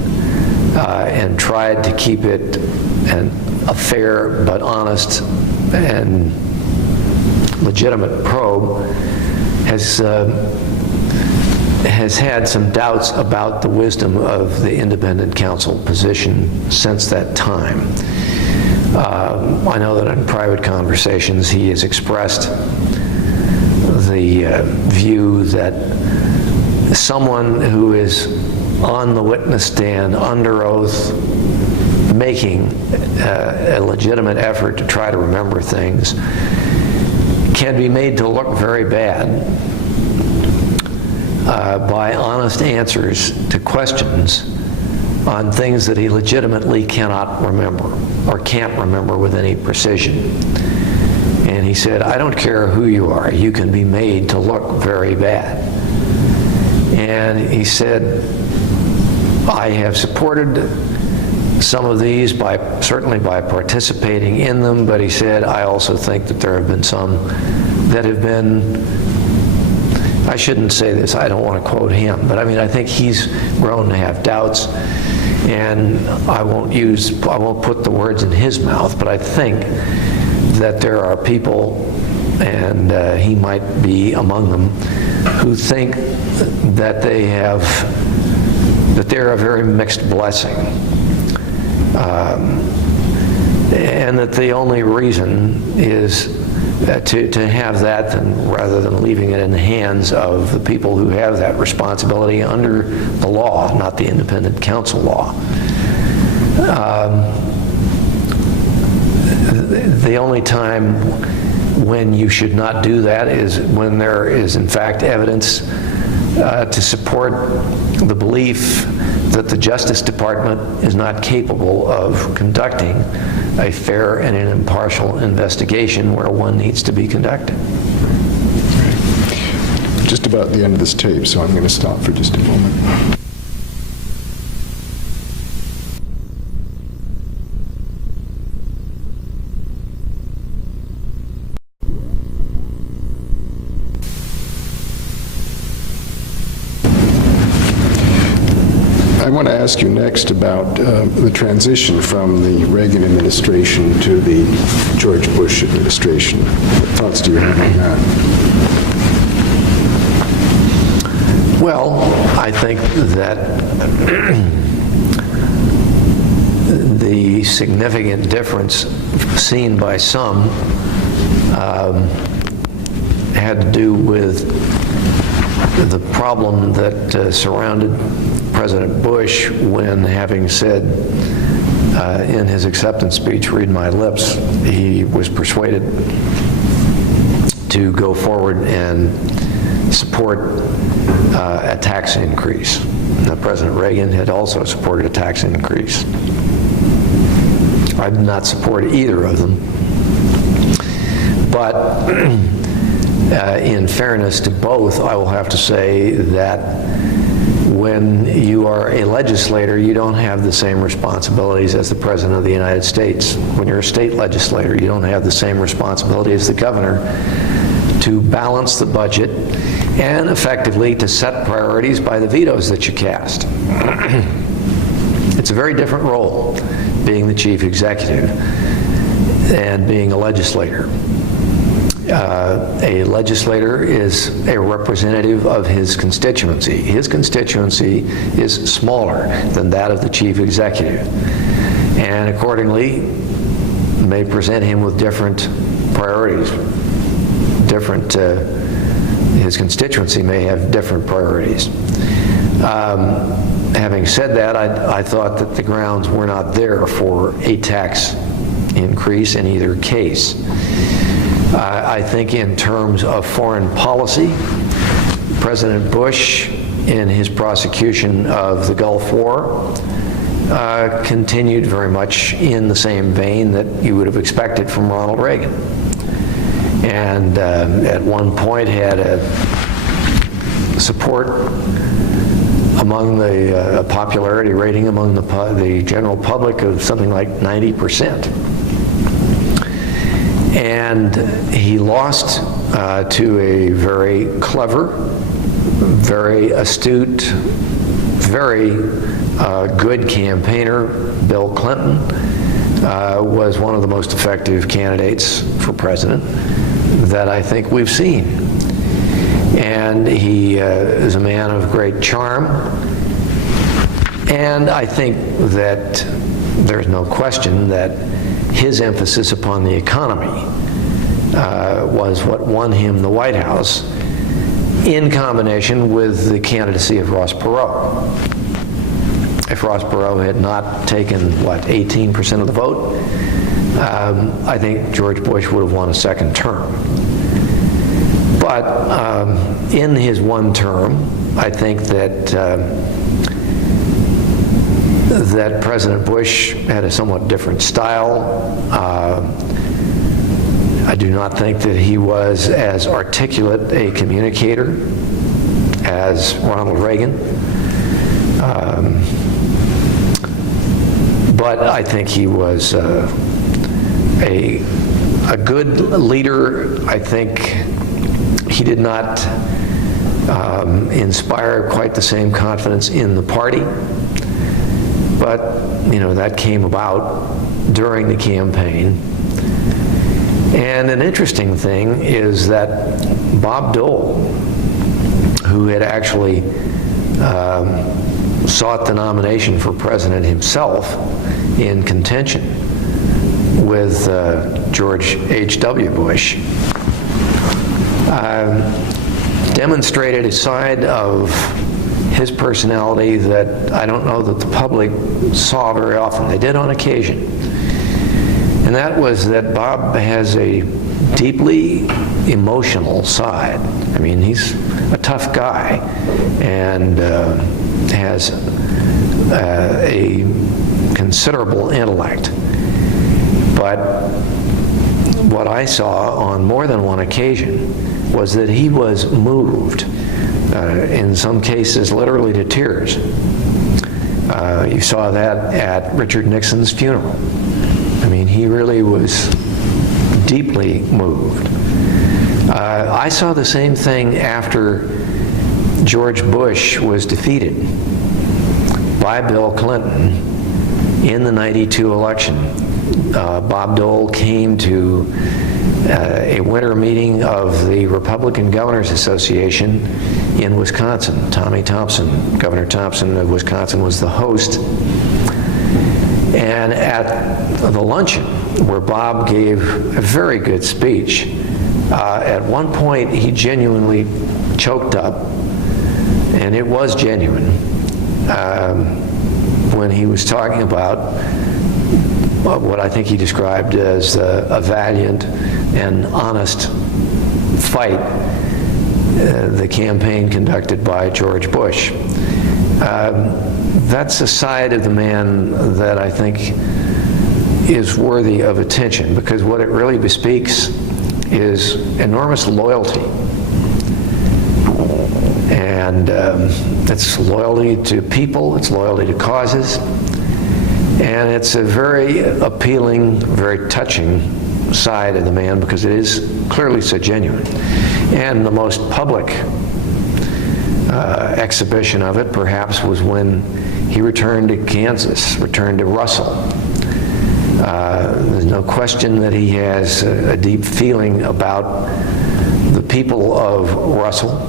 and tried to keep it a fair but honest and legitimate probe, has had some doubts about the wisdom of the independent counsel position since that time. I know that in private conversations he has expressed the view that someone who is on the witness stand under oath, making a legitimate effort to try to remember things, can be made to look very bad by honest answers to questions on things that he legitimately cannot remember or can't remember with any precision. And he said, I don't care who you are, you can be made to look very bad. And he said, I have supported some of these certainly by participating in them, but he said, I also think that there have been some that have been, I shouldn't say this, I don't want to quote him, but I mean, I think he's grown to have doubts, and I won't put the words in his mouth, but I think that there are people, and he might be among them, who think that they're a very mixed blessing. And that the only reason is to have that, rather than leaving it in the hands of the people who have that responsibility under the law, not the independent counsel law. The only time when you should not do that is when there is in fact evidence to support the belief that the Justice Department is not capable of conducting a fair and an impartial investigation where one needs to be conducted. Just about the end of this tape, so I'm going to stop for just a moment. I want to ask you next about the transition from the Reagan administration to the George Bush administration. What thoughts do you have on that? Well, I think that the significant difference seen by some had to do with the problem that surrounded President Bush when, having said in his acceptance speech, read my lips, he was persuaded to go forward and support a tax increase. Now, President Reagan had also supported a tax increase. I did not support either of them, but in fairness to both, I will have to say that when you are a legislator, you don't have the same responsibilities as the President of the United States. When you're a state legislator, you don't have the same responsibility as the governor to balance the budget and effectively to set priorities by the vetoes that you cast. It's a very different role, being the chief executive and being a legislator. A legislator is a representative of his constituency. His constituency is smaller than that of the chief executive, and accordingly may present him with different priorities. His constituency may have different priorities. Having said that, I thought that the grounds were not there for a tax increase in either case. I think in terms of foreign policy, President Bush, in his prosecution of the Gulf War, continued very much in the same vein that you would have expected from Ronald Reagan. And at one point had a support among the popularity rating among the general public of something like 90%. And he lost to a very clever very astute, very good campaigner, Bill Clinton, was one of the most effective candidates for president that I think we've seen. And he is a man of great charm. And I think that there's no question that his emphasis upon the economy was what won him the White House, in combination with the candidacy of Ross Perot. If Ross Perot had not taken, 18% of the vote, I think George Bush would have won a second term. But in his one term, I think that that President Bush had a somewhat different style. I do not think that he was as articulate a communicator as Ronald Reagan. But I think he was a good leader. I think he did not inspire quite the same confidence in the party. But, that came about during the campaign. And an interesting thing is that Bob Dole, who had actually sought the nomination for president himself in contention with George H.W. Bush, demonstrated a side of his personality that I don't know that the public saw very often. They did on occasion. And that was that Bob has a deeply emotional side. I mean, he's a tough guy and has a considerable intellect. But what I saw on more than one occasion was that he was moved, in some cases literally to tears. You saw that at Richard Nixon's funeral. I mean, he really was deeply moved. I saw the same thing after George Bush was defeated by Bill Clinton in the '92 election. Bob Dole came to a winter meeting of the Republican Governors Association in Wisconsin. Tommy Thompson, Governor Thompson of Wisconsin, was the host. And at the luncheon, where Bob gave a very good speech, at one point he genuinely choked up, and it was genuine, when he was talking about what I think he described as a valiant and honest fight, the campaign conducted by George Bush. That's a side of the man that I think is worthy of attention, because what it really bespeaks is enormous loyalty. And it's loyalty to people, it's loyalty to causes, and it's a very appealing, very touching side of the man, because it is clearly so genuine. And the most public exhibition of it, perhaps, was when he returned to Kansas, returned to Russell. There's no question that he has a deep feeling about the people of Russell,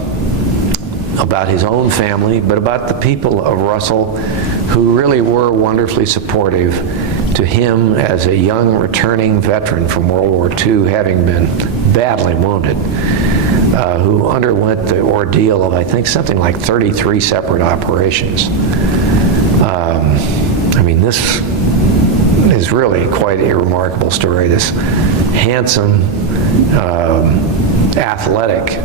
about his own family, but about the people of Russell who really were wonderfully supportive to him as a young returning veteran from World War II, having been badly wounded, who underwent the ordeal of, I think, something like 33 separate operations. I mean, this is really quite a remarkable story. This handsome, athletic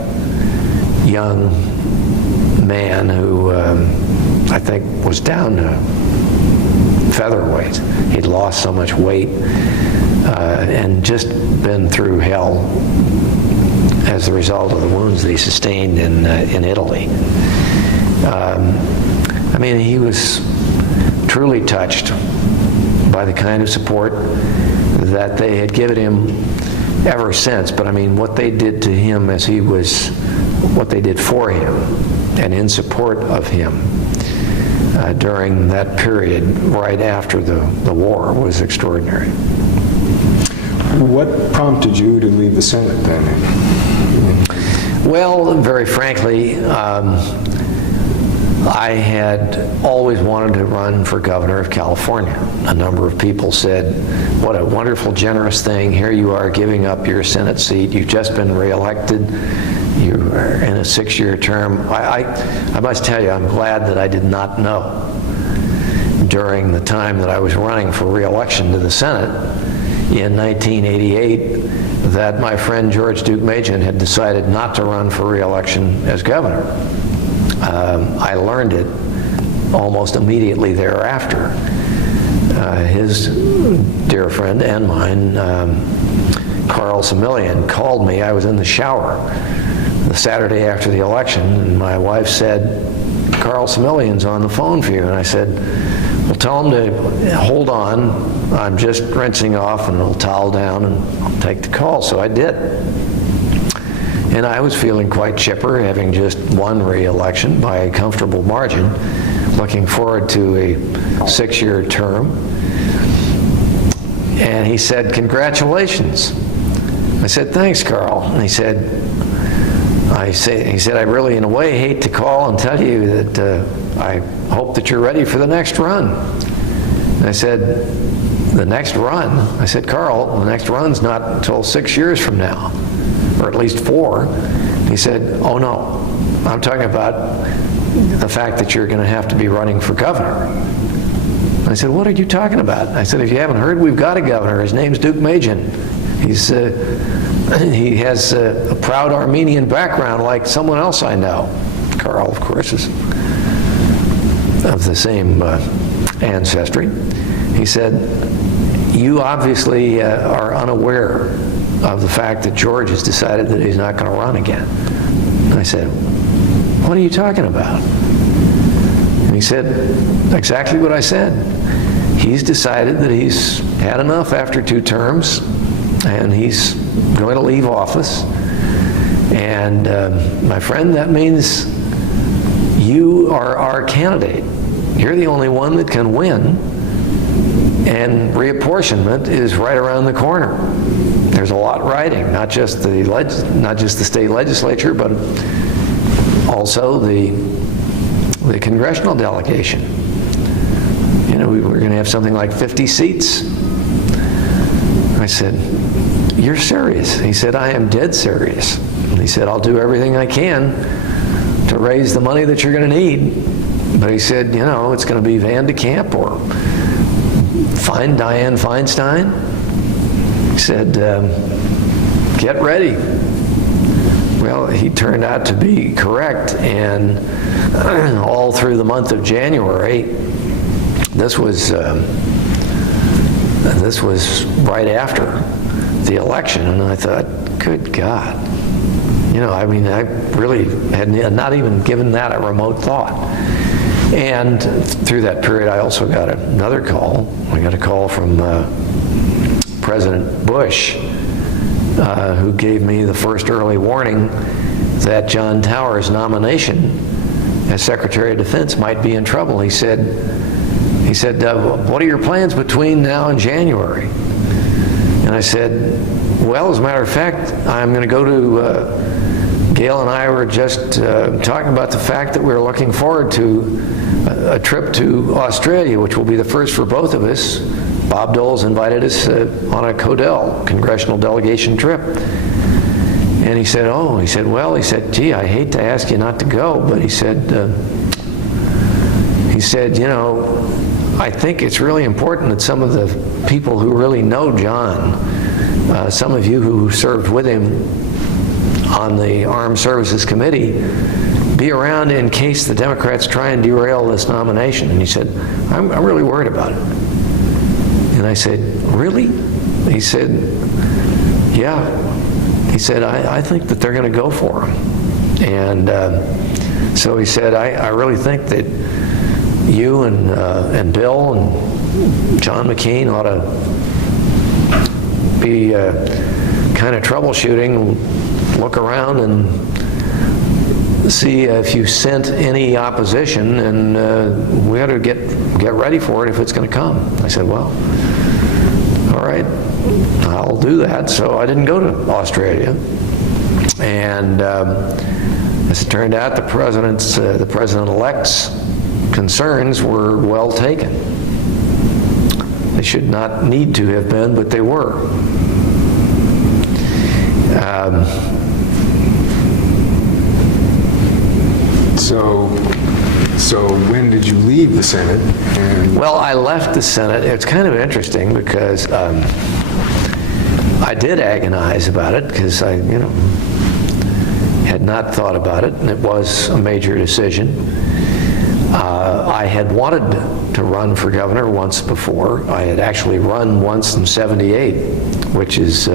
young man who I think was down to featherweight. He'd lost so much weight and just been through hell as the result of the wounds that he sustained in Italy. I mean, he was truly touched by the kind of support that they had given him ever since. But I mean, what they did to him as he was what they did for him and in support of him during that period right after the war was extraordinary. What prompted you to leave the Senate then? Well, very frankly, I had always wanted to run for governor of California. A number of people said, what a wonderful, generous thing. Here you are giving up your Senate seat. You've just been reelected. You are in a 6-year term. I must tell you, I'm glad that I did not know during the time that I was running for reelection to the Senate in 1988 that my friend George Duke Majan had decided not to run for reelection as governor. I learned it almost immediately thereafter. His dear friend and mine, Carl Semillian, called me. I was in the shower the Saturday after the election, and my wife said, Carl Semillian's on the phone for you. And I said, well, tell him to hold on. I'm just rinsing off, and I'll towel down, and I'll take the call. So I did. And I was feeling quite chipper, having just won re-election by a comfortable margin, looking forward to a 6-year term. And he said, congratulations. I said, thanks, Carl. And he said, I really, in a way, hate to call and tell you that I hope that you're ready for the next run. And I said, the next run? I said, Carl, the next run's not until 6 years from now, or at least 4. He said, oh no, I'm talking about the fact that you're going to have to be running for governor. I said, what are you talking about? I said, if you haven't heard, we've got a governor. His name's Duke Majan. He has a proud Armenian background like someone else I know. Carl, of course, is of the same ancestry. He said, you obviously are unaware of the fact that George has decided that he's not going to run again. And I said, what are you talking about? And he said, exactly what I said. He's decided that he's had enough after 2 terms, and he's going to leave office. And my friend, that means you are our candidate. You're the only one that can win, and reapportionment is right around the corner. There's a lot riding, not just the state legislature, but also the congressional delegation. You know, we're going to have something like 50 seats. I said, you're serious? He said, I am dead serious. And he said, I'll do everything I can to raise the money that you're going to need. But he said, you know, it's going to be Van de Kamp or find Dianne Feinstein. He said, get ready. Well, he turned out to be correct, and all through the month of January, this was right after the election, and I thought, good God. You know, I mean, I really had not even given that a remote thought. And through that period, I also got another call. I got a call from President Bush, who gave me the first early warning that John Tower's nomination as Secretary of Defense might be in trouble. He said, what are your plans between now and January? And I said, well, as a matter of fact, I'm going to go to, Gail and I were just talking about the fact that we're looking forward to a trip to Australia, which will be the first for both of us. Bob Dole's invited us on a CODEL, congressional delegation trip. And he said, gee, I hate to ask you not to go, but he said, you know, I think it's really important that some of the people who really know John, some of you who served with him on the Armed Services Committee, be around in case the Democrats try and derail this nomination. And he said, I'm really worried about it. And I said, really? He said, yeah. He said, I think that they're going to go for him. And so he said, I really think that you and Bill and John McCain ought to be kind of troubleshooting, look around and see if you sent any opposition, and we ought to get ready for it if it's going to come. I said, well, all right, I'll do that. So I didn't go to Australia. And as it turned out, the president-elect's concerns were well taken. They should not need to have been, but they were. So when did you leave the Senate? Well, I left the Senate. It's kind of interesting because I did agonize about it because I, had not thought about it, and it was a major decision. I had wanted to run for governor once before. I had actually run once in '78, which is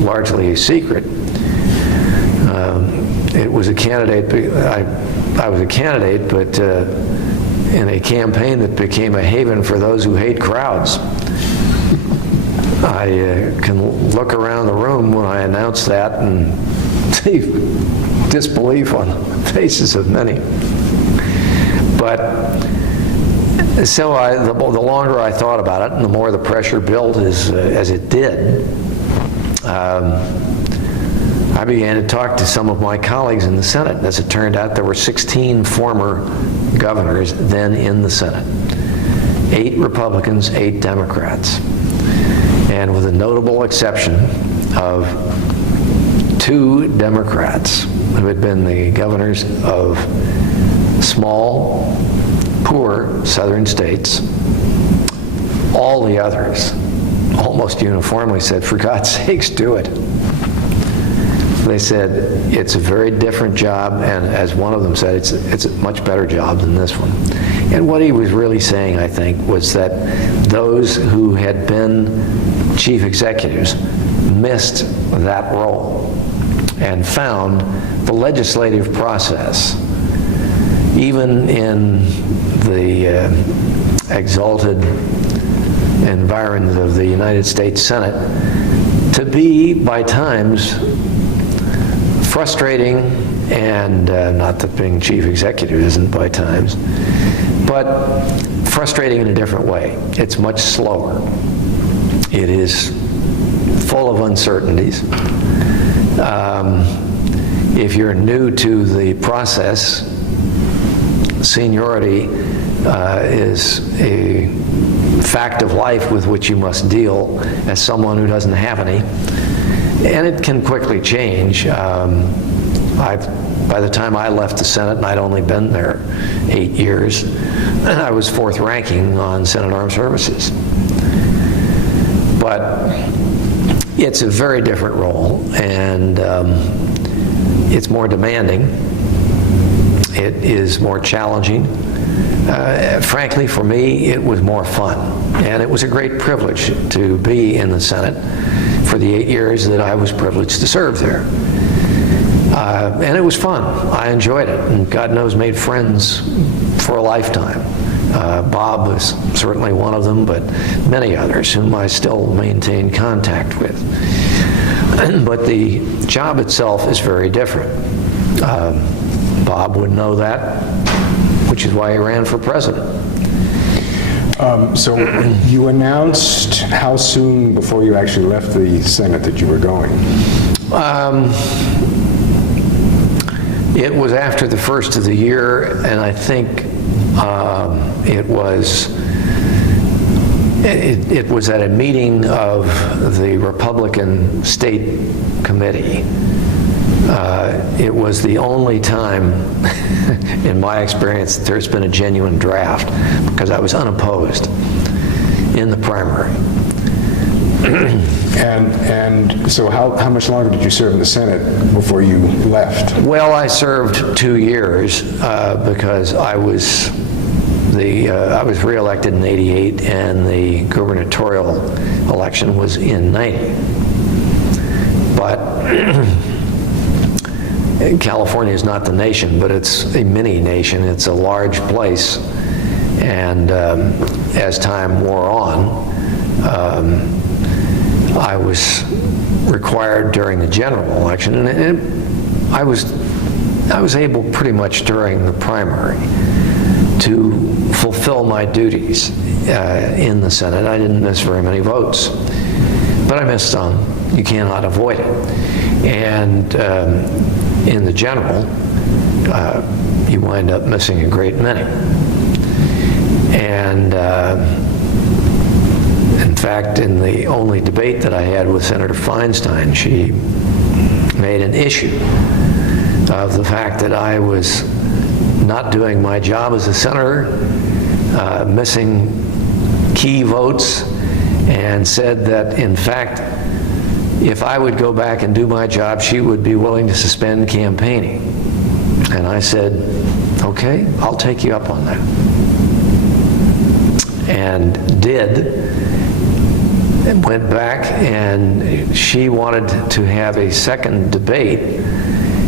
largely a secret. It was a candidate. I was a candidate, but in a campaign that became a haven for those who hate crowds. I can look around the room when I announced that and see disbelief on the faces of many. But so the longer I thought about it, and the more the pressure built as it did, I began to talk to some of my colleagues in the Senate. As it turned out, there were 16 former governors then in the Senate. 8 Republicans, 8 Democrats. And with a notable exception of 2 Democrats who had been the governors of small, poor southern states, all the others almost uniformly said, for God's sakes, do it. They said, it's a very different job, and as one of them said, it's a much better job than this one. And what he was really saying, I think, was that those who had been chief executives missed that role and found the legislative process, even in the exalted environment of the United States Senate, to be, by times, frustrating, and not that being chief executive isn't by times, but frustrating in a different way. It's much slower. It is full of uncertainties. If you're new to the process, seniority is a fact of life with which you must deal as someone who doesn't have any. And it can quickly change. By the time I left the Senate, and I'd only been there 8 years, I was 4th ranking on Senate Armed Services. But it's a very different role, and it's more demanding. It is more challenging. Frankly, for me, it was more fun. And it was a great privilege to be in the Senate for the 8 years that I was privileged to serve there. And it was fun. I enjoyed it, and God knows made friends for a lifetime. Bob was certainly one of them, but many others whom I still maintain contact with. But the job itself is very different. Bob would know that, which is why he ran for president. So you announced how soon before you actually left the Senate that you were going? It was after the first of the year, and I think it was at a meeting of the Republican State Committee. It was the only time, in my experience, that there's been a genuine draft, because I was unopposed in the primary. And so how much longer did you serve in the Senate before you left? Well, I served 2 years because I was reelected in '88, and the gubernatorial election was in '90. But California is not the nation, but it's a mini nation. It's a large place, and as time wore on, I was required during the general election, and I was I was able pretty much during the primary to fulfill my duties in the Senate. I didn't miss very many votes, but I missed some. You cannot avoid it. And in the general, you wind up missing a great many. And in fact, in the only debate that I had with Senator Feinstein, she made an issue of the fact that I was not doing my job as a senator, missing key votes, and said that, in fact, if I would go back and do my job, she would be willing to suspend campaigning. And I said, okay, I'll take you up on that. And did. And went back, and she wanted to have a second debate,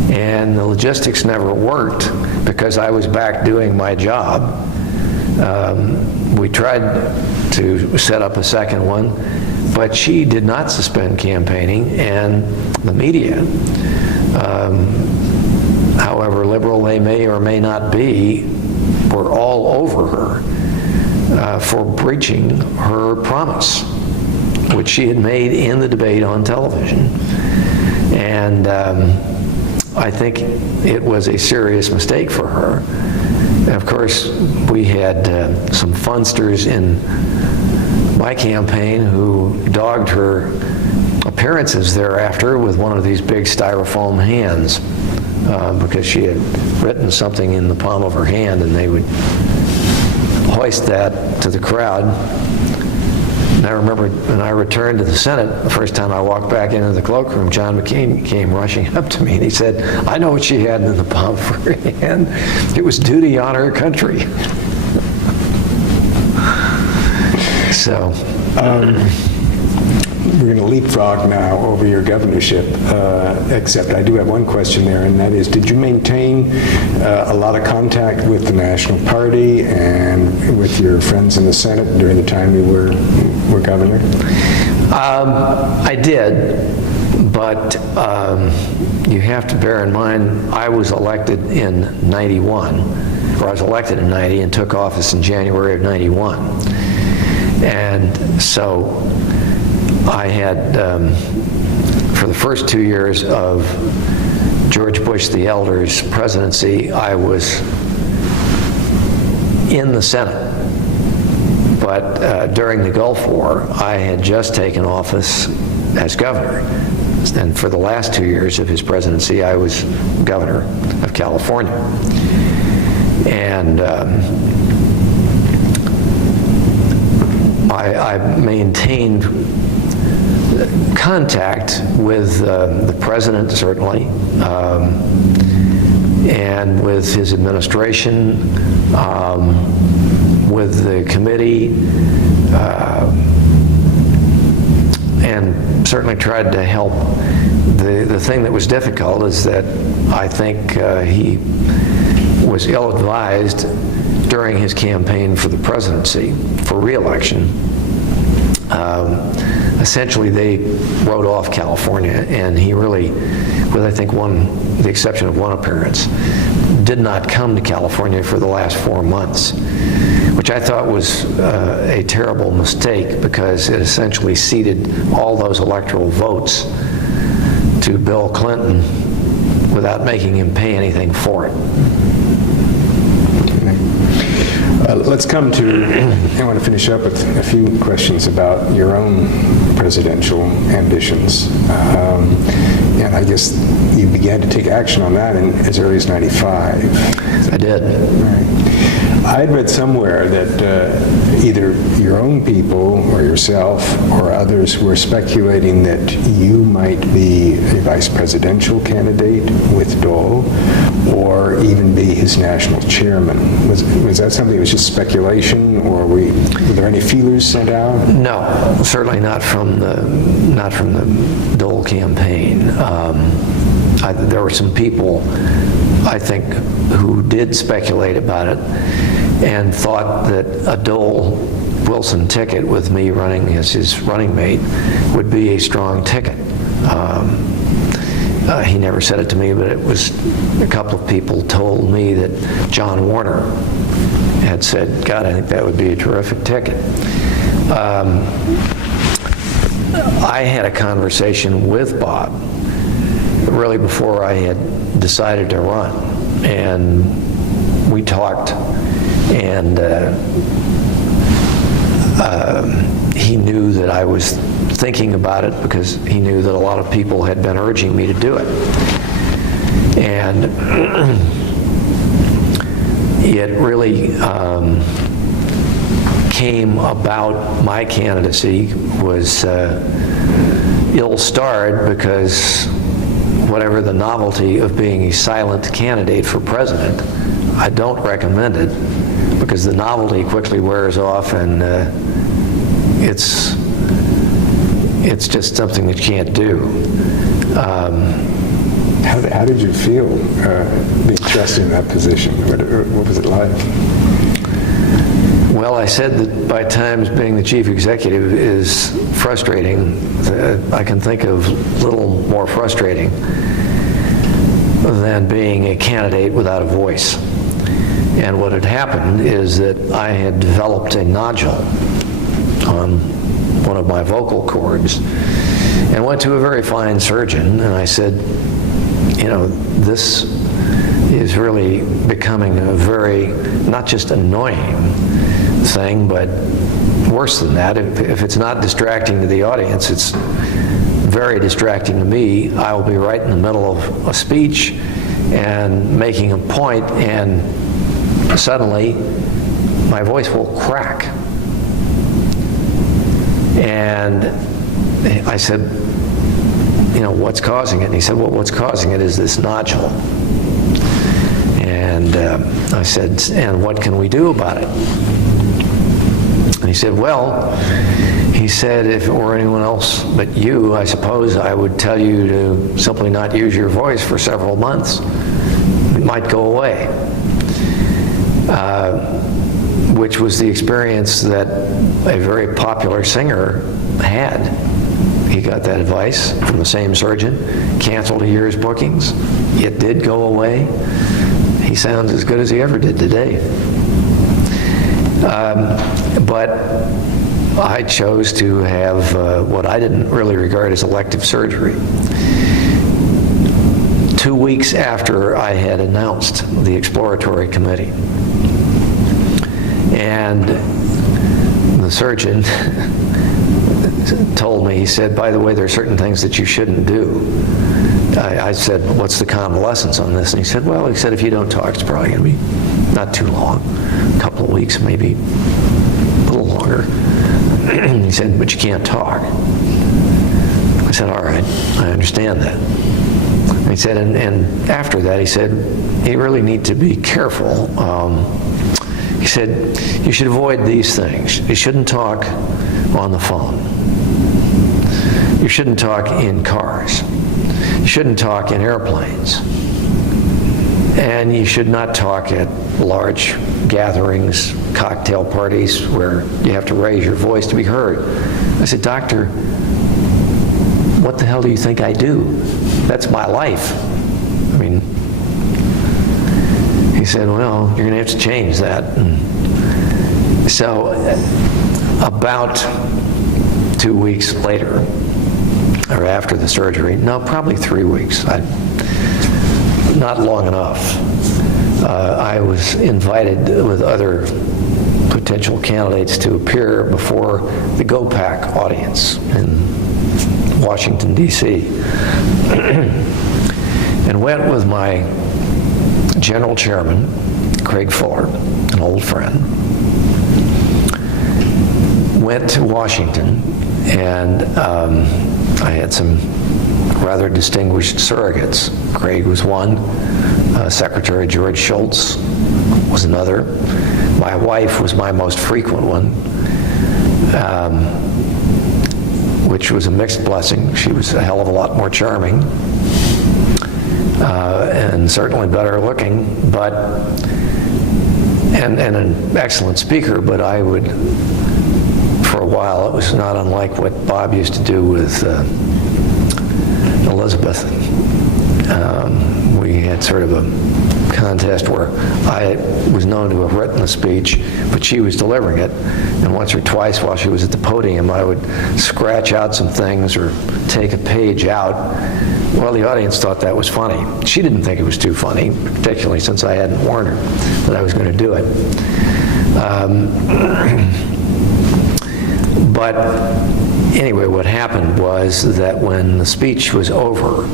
and the logistics never worked because I was back doing my job. We tried to set up a second one, but she did not suspend campaigning, and the media, however liberal they may or may not be, were all over her for breaching her promise, which she had made in the debate on television. And I think it was a serious mistake for her. And of course, we had some funsters in my campaign who dogged her appearances thereafter with one of these big styrofoam hands because she had written something in the palm of her hand, and they would hoist that to the crowd. And I remember when I returned to the Senate, the first time I walked back into the cloakroom, John McCain came rushing up to me, and he said, I know what she had in the palm of her hand. It was duty on her country. So. We're going to leapfrog now over your governorship, except I do have one question there, and that is, did you maintain a lot of contact with the National Party and with your friends in the Senate during the time you were governor? I did, but you have to bear in mind, I was elected in 91, or I was elected in 90 and took office in January of 91. And so I had, for the first 2 years of George Bush the Elder's presidency, I was in the Senate. But during the Gulf War, I had just taken office as governor. And for the last 2 years of his presidency, I was governor of California. And I maintained contact with the president, certainly, and with his administration, with the committee, and certainly tried to help. The thing that was difficult is that I think he was ill-advised during his campaign for the presidency, for re-election. Essentially, they wrote off California, and he really, with I think the exception of one appearance, did not come to California for the last 4 months, which I thought was a terrible mistake because it essentially ceded all those electoral votes to Bill Clinton without making him pay anything for it. Let's come to, I want to finish up with a few questions about your own presidential ambitions. And I guess you began to take action on that as early as 95. I did. Right. I had read somewhere that either your own people or yourself or others were speculating that you might be a vice presidential candidate with Dole or even be his national chairman. Was that something that was just speculation, or were there any feelers sent out? No, certainly not from the Dole campaign. There were some people, I think, who did speculate about it and thought that a Dole-Wilson ticket with me running as his running mate would be a strong ticket. he never said it to me, but it was a couple of people told me that John Warner had said, God, I think that would be a terrific ticket. I had a conversation with Bob really before I had decided to run, and we talked, and he knew that I was thinking about it because he knew that a lot of people had been urging me to do it. And it really came about, my candidacy was ill-starred because whatever the novelty of being a silent candidate for president, I don't recommend it because the novelty quickly wears off, and it's just something that you can't do. How did you feel being thrust in that position? What was it like? Well, I said that by times being the chief executive is frustrating. I can think of little more frustrating than being a candidate without a voice. And what had happened is that I had developed a nodule on one of my vocal cords and went to a very fine surgeon, and I said, you know, this is really becoming a very, not just annoying thing, but worse than that. If it's not distracting to the audience, it's very distracting to me. I will be right in the middle of a speech and making a point, and suddenly my voice will crack. And I said, you know, what's causing it? And he said, well, what's causing it is this nodule. And I said, and what can we do about it? And he said, well, he said, if it were anyone else but you, I suppose I would tell you to simply not use your voice for several months. It might go away. Which was the experience that a very popular singer had. He got that advice from the same surgeon, canceled a year's bookings. It did go away. He sounds as good as he ever did today. But I chose to have what I didn't really regard as elective surgery. 2 weeks after I had announced the exploratory committee. And the surgeon told me, he said, by the way, there are certain things that you shouldn't do. I said, what's the convalescence on this? And he said, well, he said, if you don't talk, it's probably going to be not too long, a couple of weeks, maybe a little longer. He said, but you can't talk. I said, all right, I understand that. And he said, and after that, he said, you really need to be careful. He said, you should avoid these things. You shouldn't talk on the phone. You shouldn't talk in cars. You shouldn't talk in airplanes. And you should not talk at large gatherings, cocktail parties, where you have to raise your voice to be heard. I said, doctor, what the hell do you think I do? That's my life. I mean, he said, well, you're going to have to change that. And so about 2 weeks later, or after the surgery, no, probably 3 weeks, not long enough, I was invited with other potential candidates to appear before the GOPAC audience in Washington, D.C. and went with my general chairman, Craig Fuller, an old friend, went to Washington, and I had some rather distinguished surrogates. Craig was one, Secretary George Shultz was another. My wife was my most frequent one, which was a mixed blessing. She was a hell of a lot more charming, and certainly better looking, but and an excellent speaker, but I would, for a while, it was not unlike what Bob used to do with Elizabeth. We had sort of a contest where I was known to have written the speech, but she was delivering it. And once or twice while she was at the podium, I would scratch out some things or take a page out. Well, the audience thought that was funny. She didn't think it was too funny, particularly since I hadn't warned her that I was going to do it. But anyway, what happened was that when the speech was over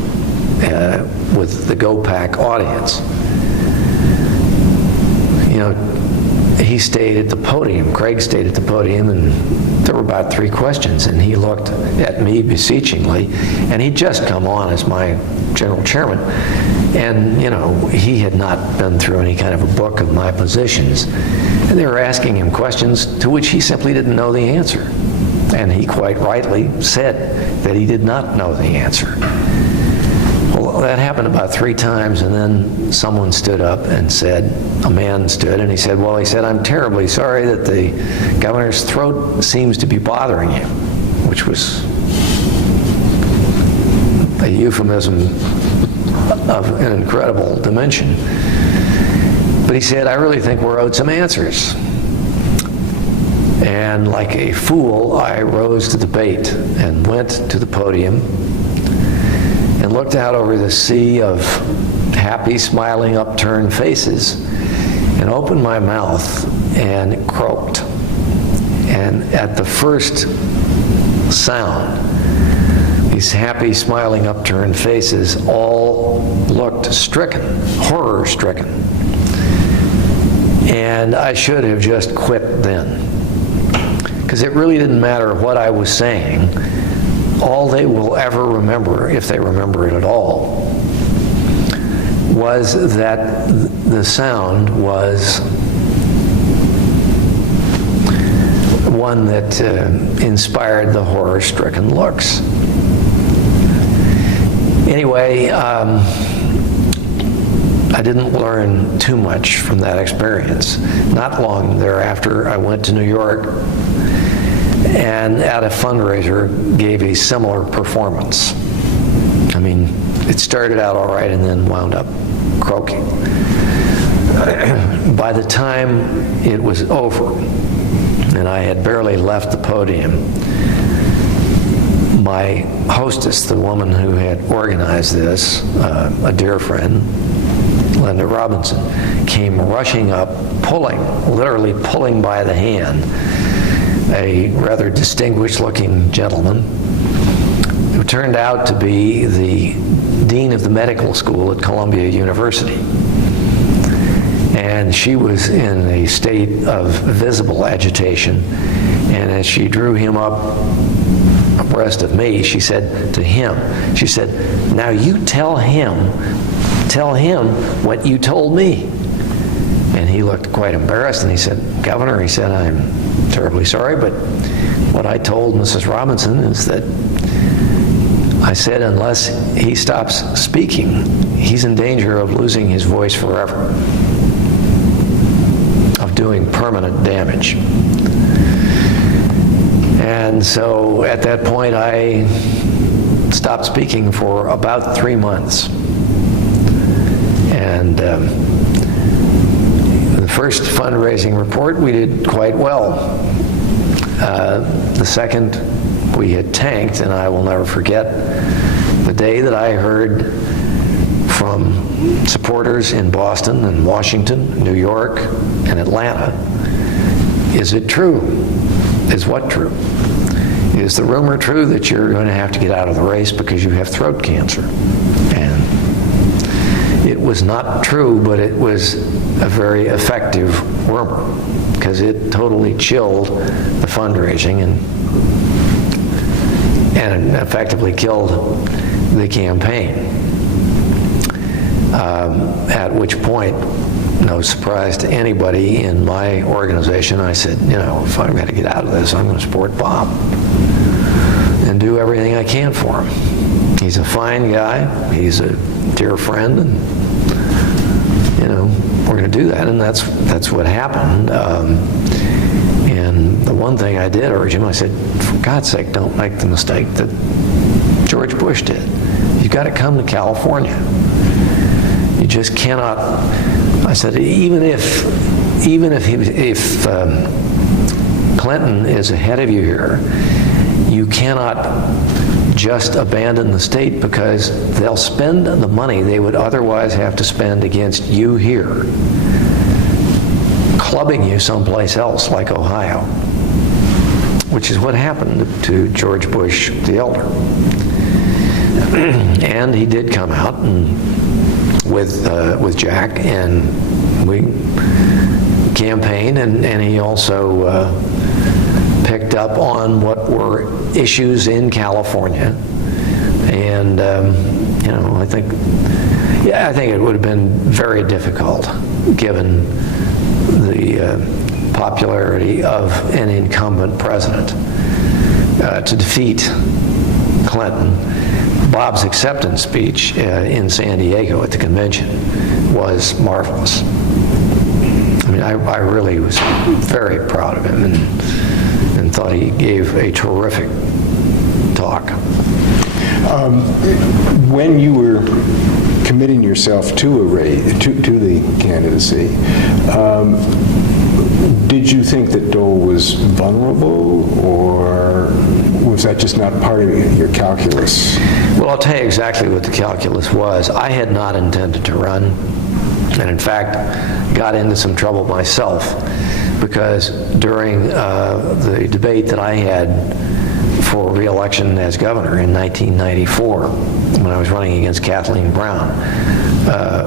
with the GoPack audience, you know, he stayed at the podium, Craig stayed at the podium, and there were about 3 questions, and he looked at me beseechingly, and he'd just come on as my general chairman, and, you know, he had not been through any kind of a book of my positions, and they were asking him questions to which he simply didn't know the answer, and he quite rightly said that he did not know the answer. Well, that happened about 3 times, and then someone stood up and said, a man stood, and he said, well, he said, I'm terribly sorry that the governor's throat seems to be bothering him, which was a euphemism of an incredible dimension. But he said, I really think we're owed some answers. And like a fool, I rose to the bait and went to the podium and looked out over the sea of happy, smiling, upturned faces and opened my mouth and croaked. And at the first sound, these happy, smiling, upturned faces all looked stricken, horror-stricken. And I should have just quit then, because it really didn't matter what I was saying. All they will ever remember, if they remember it at all, was that the sound was one that inspired the horror-stricken looks. Anyway, I didn't learn too much from that experience. Not long thereafter, I went to New York and at a fundraiser gave a similar performance. I mean, it started out all right and then wound up croaking. By the time it was over, and I had barely left the podium, my hostess, the woman who had organized this, a dear friend, Linda Robinson, came rushing up, literally pulling by the hand, a rather distinguished-looking gentleman who turned out to be the dean of the medical school at Columbia University. And she was in a state of visible agitation, and as she drew him up abreast of me, she said to him, she said, now you tell him what you told me. And he looked quite embarrassed, and he said, Governor, he said, I'm terribly sorry, but what I told Mrs. Robinson is that I said unless he stops speaking, he's in danger of losing his voice forever, of doing permanent damage. And so at that point, I stopped speaking for about 3 months. And the first fundraising report, we did quite well. The second, we had tanked, and I will never forget the day that I heard from supporters in Boston and Washington, New York, and Atlanta. Is it true? Is what true? Is the rumor true that you're going to have to get out of the race because you have throat cancer? And it was not true, but it was a very effective rumor because it totally chilled the fundraising and effectively killed the campaign. At which point, no surprise to anybody in my organization, I said, you know, if I'm going to get out of this, I'm going to support Bob and do everything I can for him. He's a fine guy. He's a dear friend, and you know, we're going to do that, and that's what happened. And the one thing I did urge him, I said, for God's sake, don't make the mistake that George Bush did. You've got to come to California. You just cannot. I said, even if Clinton is ahead of you here, you cannot just abandon the state, because they'll spend the money they would otherwise have to spend against you here, clubbing you someplace else like Ohio, which is what happened to George Bush the elder. And he did come out with Jack, and we campaigned, and he also picked up on what were issues in California. And I think it would have been very difficult, given the popularity of an incumbent president, to defeat Clinton. Bob's acceptance speech in San Diego at the convention was marvelous. I mean, I really was very proud of him, and thought he gave a terrific talk. When you were committing yourself to the candidacy, did you think that Dole was vulnerable, or was that just not part of your calculus? Well, I'll tell you exactly what the calculus was. I had not intended to run, and in fact got into some trouble myself, because during the debate that I had for re-election as governor in 1994, when I was running against Kathleen Brown,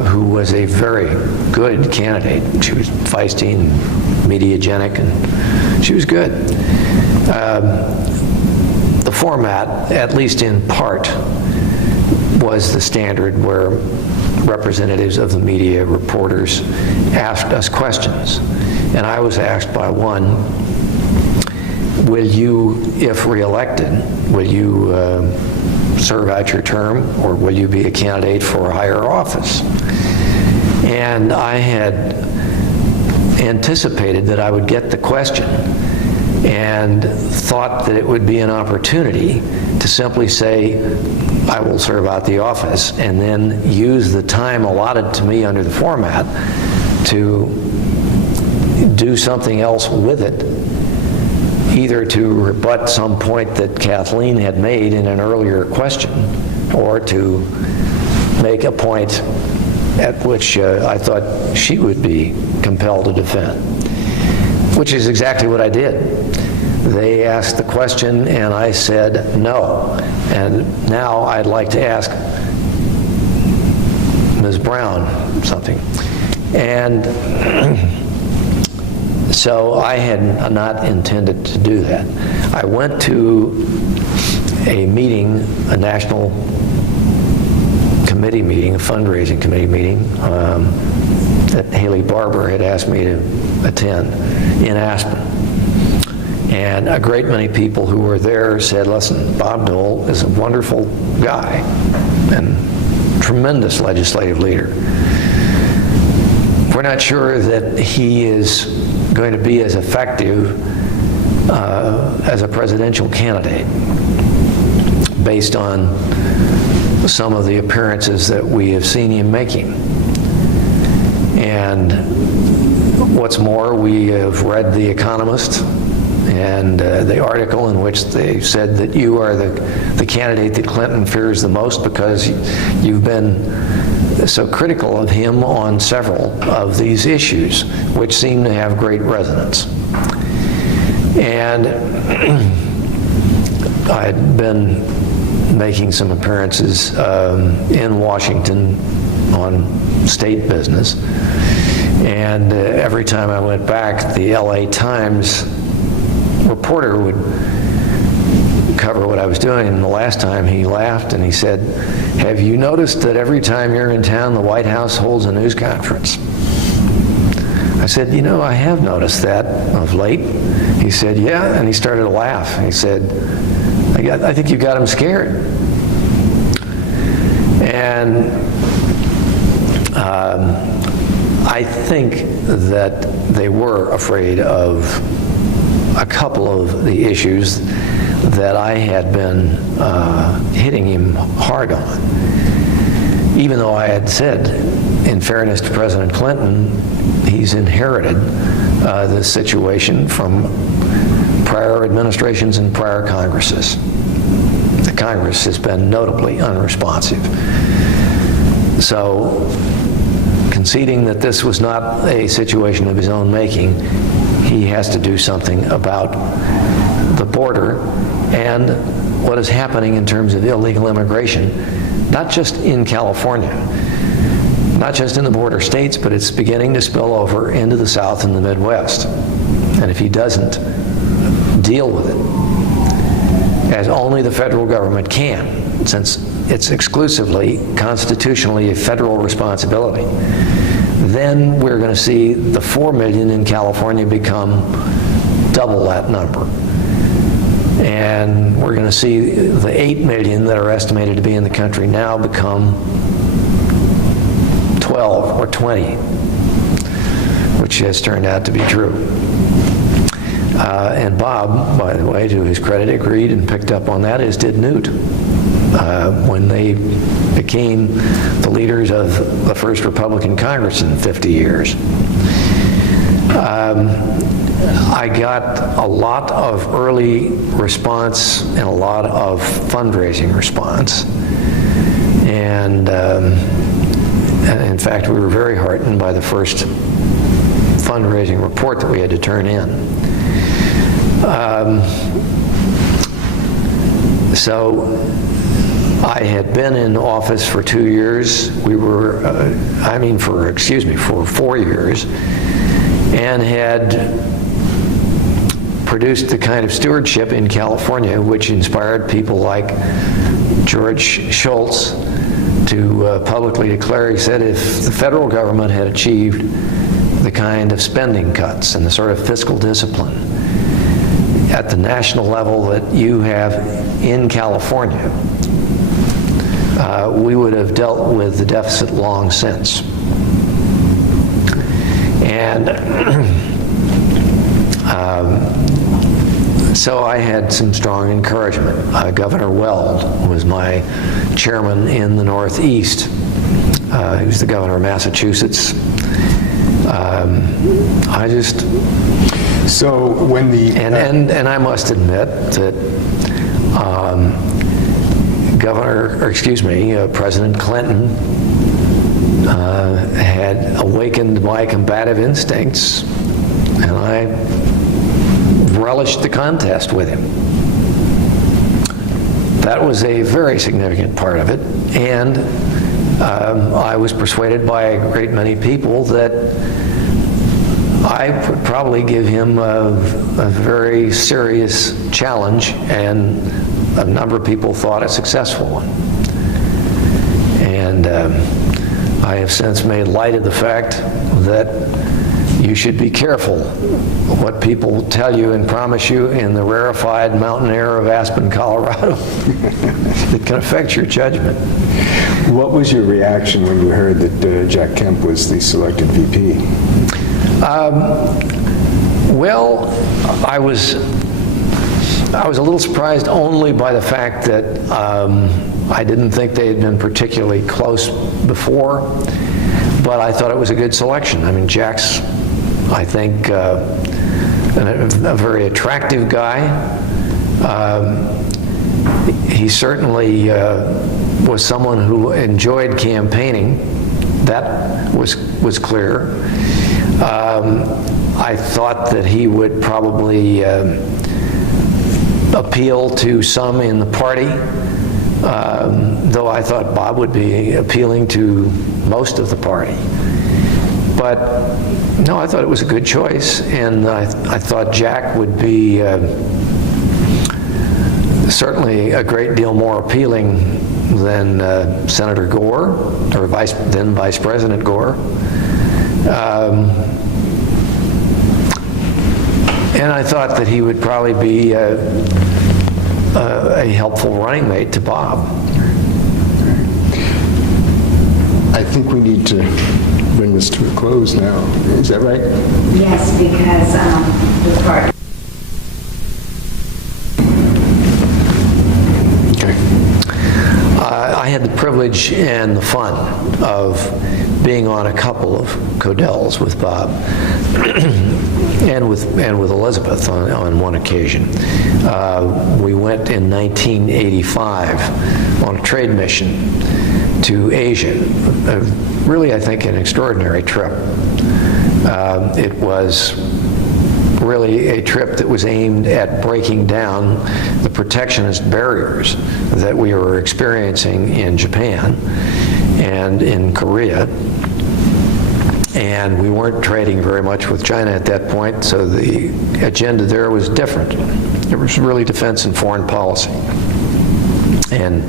who was a very good candidate. She was feisty and mediagenic, and she was good. The format, at least in part, was the standard where representatives of the media, reporters, asked us questions. And I was asked by one, will you, if reelected, will you serve out your term, or will you be a candidate for a higher office? And I had anticipated that I would get the question, and thought that it would be an opportunity to simply say, I will serve out the office, and then use the time allotted to me under the format to do something else with it, either to rebut some point that Kathleen had made in an earlier question, or to make a point at which I thought she would be compelled to defend, which is exactly what I did. They asked the question, and I said no. And now I'd like to ask Ms. Brown something. And so I had not intended to do that. I went to a meeting, a national committee meeting, a fundraising committee meeting, that Haley Barbour had asked me to attend in Aspen. And a great many people who were there said, listen, Bob Dole is a wonderful guy and tremendous legislative leader. We're not sure that he is going to be as effective as a presidential candidate, based on some of the appearances that we have seen him making. And what's more, we have read The Economist, and the article in which they said that you are the candidate that Clinton fears the most, because you've been so critical of him on several of these issues, which seem to have great resonance. And I had been making some appearances in Washington on state business, and every time I went back, the LA Times reporter would cover what I was doing, and the last time he laughed and he said, have you noticed that every time you're in town, the White House holds a news conference? I said, you know, I have noticed that of late. He said, yeah, and he started to laugh. He said, I think you got him scared. And I think that they were afraid of a couple of the issues that I had been hitting him hard on. Even though I had said, in fairness to President Clinton, he's inherited this situation from prior administrations and prior Congresses. The Congress has been notably unresponsive. So, conceding that this was not a situation of his own making, he has to do something about the border and what is happening in terms of illegal immigration, not just in California, not just in the border states, but it's beginning to spill over into the South and the Midwest. And if he doesn't deal with it, as only the federal government can, since it's exclusively, constitutionally, a federal responsibility, then we're going to see the 4 million in California become double that number. And we're going to see the 8 million that are estimated to be in the country now become 12 or 20, which has turned out to be true. And Bob, by the way, to his credit, agreed and picked up on that, as did Newt, when they became the leaders of the first Republican Congress in 50 years. I got a lot of early response and a lot of fundraising response. And in fact, we were very heartened by the first fundraising report that we had to turn in. So I had been in office for 2 years. We were, for 4 years, and had produced the kind of stewardship in California which inspired people like George Shultz to publicly declare, he said, if the federal government had achieved the kind of spending cuts and the sort of fiscal discipline at the national level that you have in California, we would have dealt with the deficit long since. And so I had some strong encouragement. Governor Weld was my chairman in the Northeast. He was the governor of Massachusetts. So when the... And I must admit that President Clinton had awakened my combative instincts, and I relished the contest with him. That was a very significant part of it, and I was persuaded by a great many people that I would probably give him a very serious challenge, and a number of people thought a successful one. And I have since made light of the fact that you should be careful what people tell you and promise you in the rarefied mountain air of Aspen, Colorado. It can affect your judgment. What was your reaction when you heard that Jack Kemp was the selected VP? Well, I was a little surprised only by the fact that I didn't think they had been particularly close before, but I thought it was a good selection. I mean, Jack's, I think, a very attractive guy. He certainly was someone who enjoyed campaigning. That was clear. I thought that he would probably appeal to some in the party, though I thought Bob would be appealing to most of the party. But no, I thought it was a good choice, and I thought Jack would be certainly a great deal more appealing than Senator Gore, or then Vice President Gore. And I thought that he would probably be a helpful running mate to Bob. I think we need to bring this to a close now. Is that right? Yes, because the part. had the privilege and the fun of being on a couple of Codels with Bob and with Elizabeth on one occasion. We went in 1985 on a trade mission to Asia. Really, I think, an extraordinary trip. It was really a trip that was aimed at breaking down the protectionist barriers that we were experiencing in Japan and in Korea. And we weren't trading very much with China at that point, so the agenda there was different. It was really defense and foreign policy. And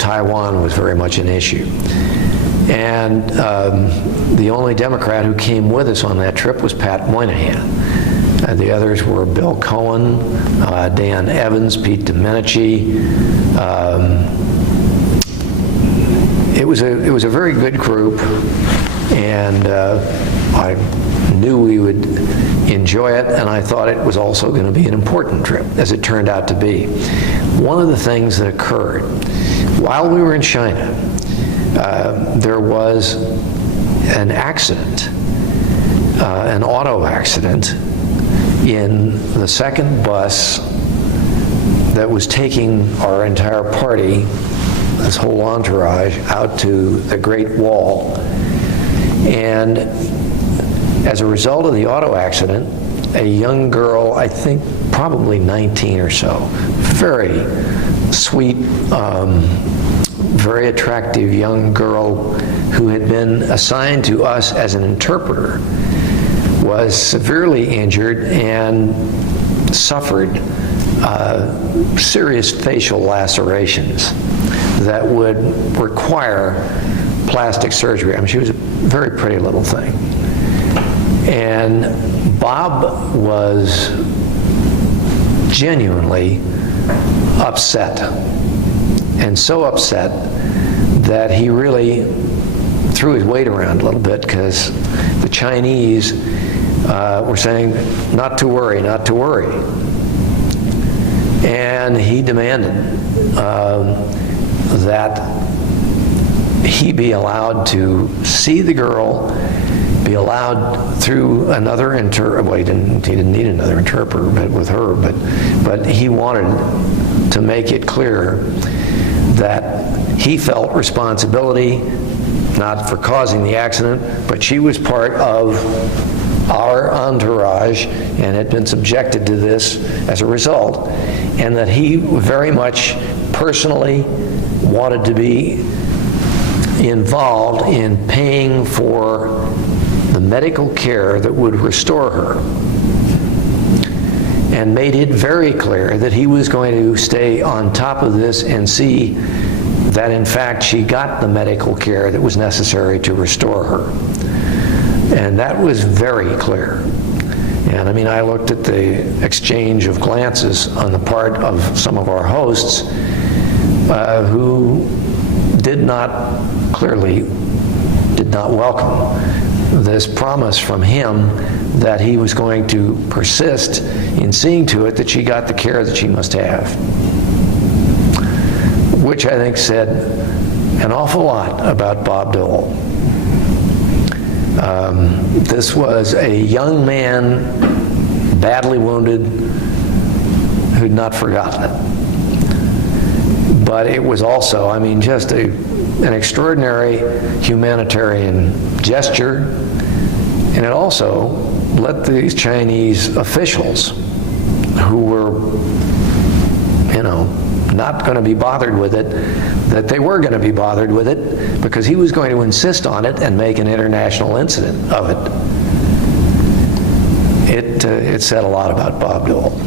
Taiwan was very much an issue. And the only Democrat who came with us on that trip was Pat Moynihan. The others were Bill Cohen, Dan Evans, Pete Domenici. It was a very good group, and I knew we would enjoy it, and I thought it was also going to be an important trip, as it turned out to be. One of the things that occurred while we were in China, there was an accident, an auto accident, in the second bus that was taking our entire party, this whole entourage, out to the Great Wall. And as a result of the auto accident, a young girl, I think probably 19 or so, very sweet, very attractive young girl who had been assigned to us as an interpreter, was severely injured and suffered serious facial lacerations that would require plastic surgery. I mean, she was a very pretty little thing. And Bob was genuinely upset, and so upset that he really threw his weight around a little bit, because the Chinese were saying, not to worry, not to worry. And he demanded that he be allowed to see the girl, be allowed through another interpreter. Well, he didn't need another interpreter, but with her. But he wanted to make it clear that he felt responsibility, not for causing the accident, but she was part of our entourage and had been subjected to this as a result, and that he very much personally wanted to be involved in paying for the medical care that would restore her, and made it very clear that he was going to stay on top of this and see that in fact she got the medical care that was necessary to restore her. And that was very clear. And I mean, I looked at the exchange of glances on the part of some of our hosts who clearly did not welcome this promise from him that he was going to persist in seeing to it that she got the care that she must have. Which I think said an awful lot about Bob Dole. This was a young man, badly wounded, who'd not forgotten it. But it was also, I mean, just an extraordinary humanitarian gesture, and it also let these Chinese officials, who were, not going to be bothered with it, that they were going to be bothered with it, because he was going to insist on it and make an international incident of it. It said a lot about Bob Dole.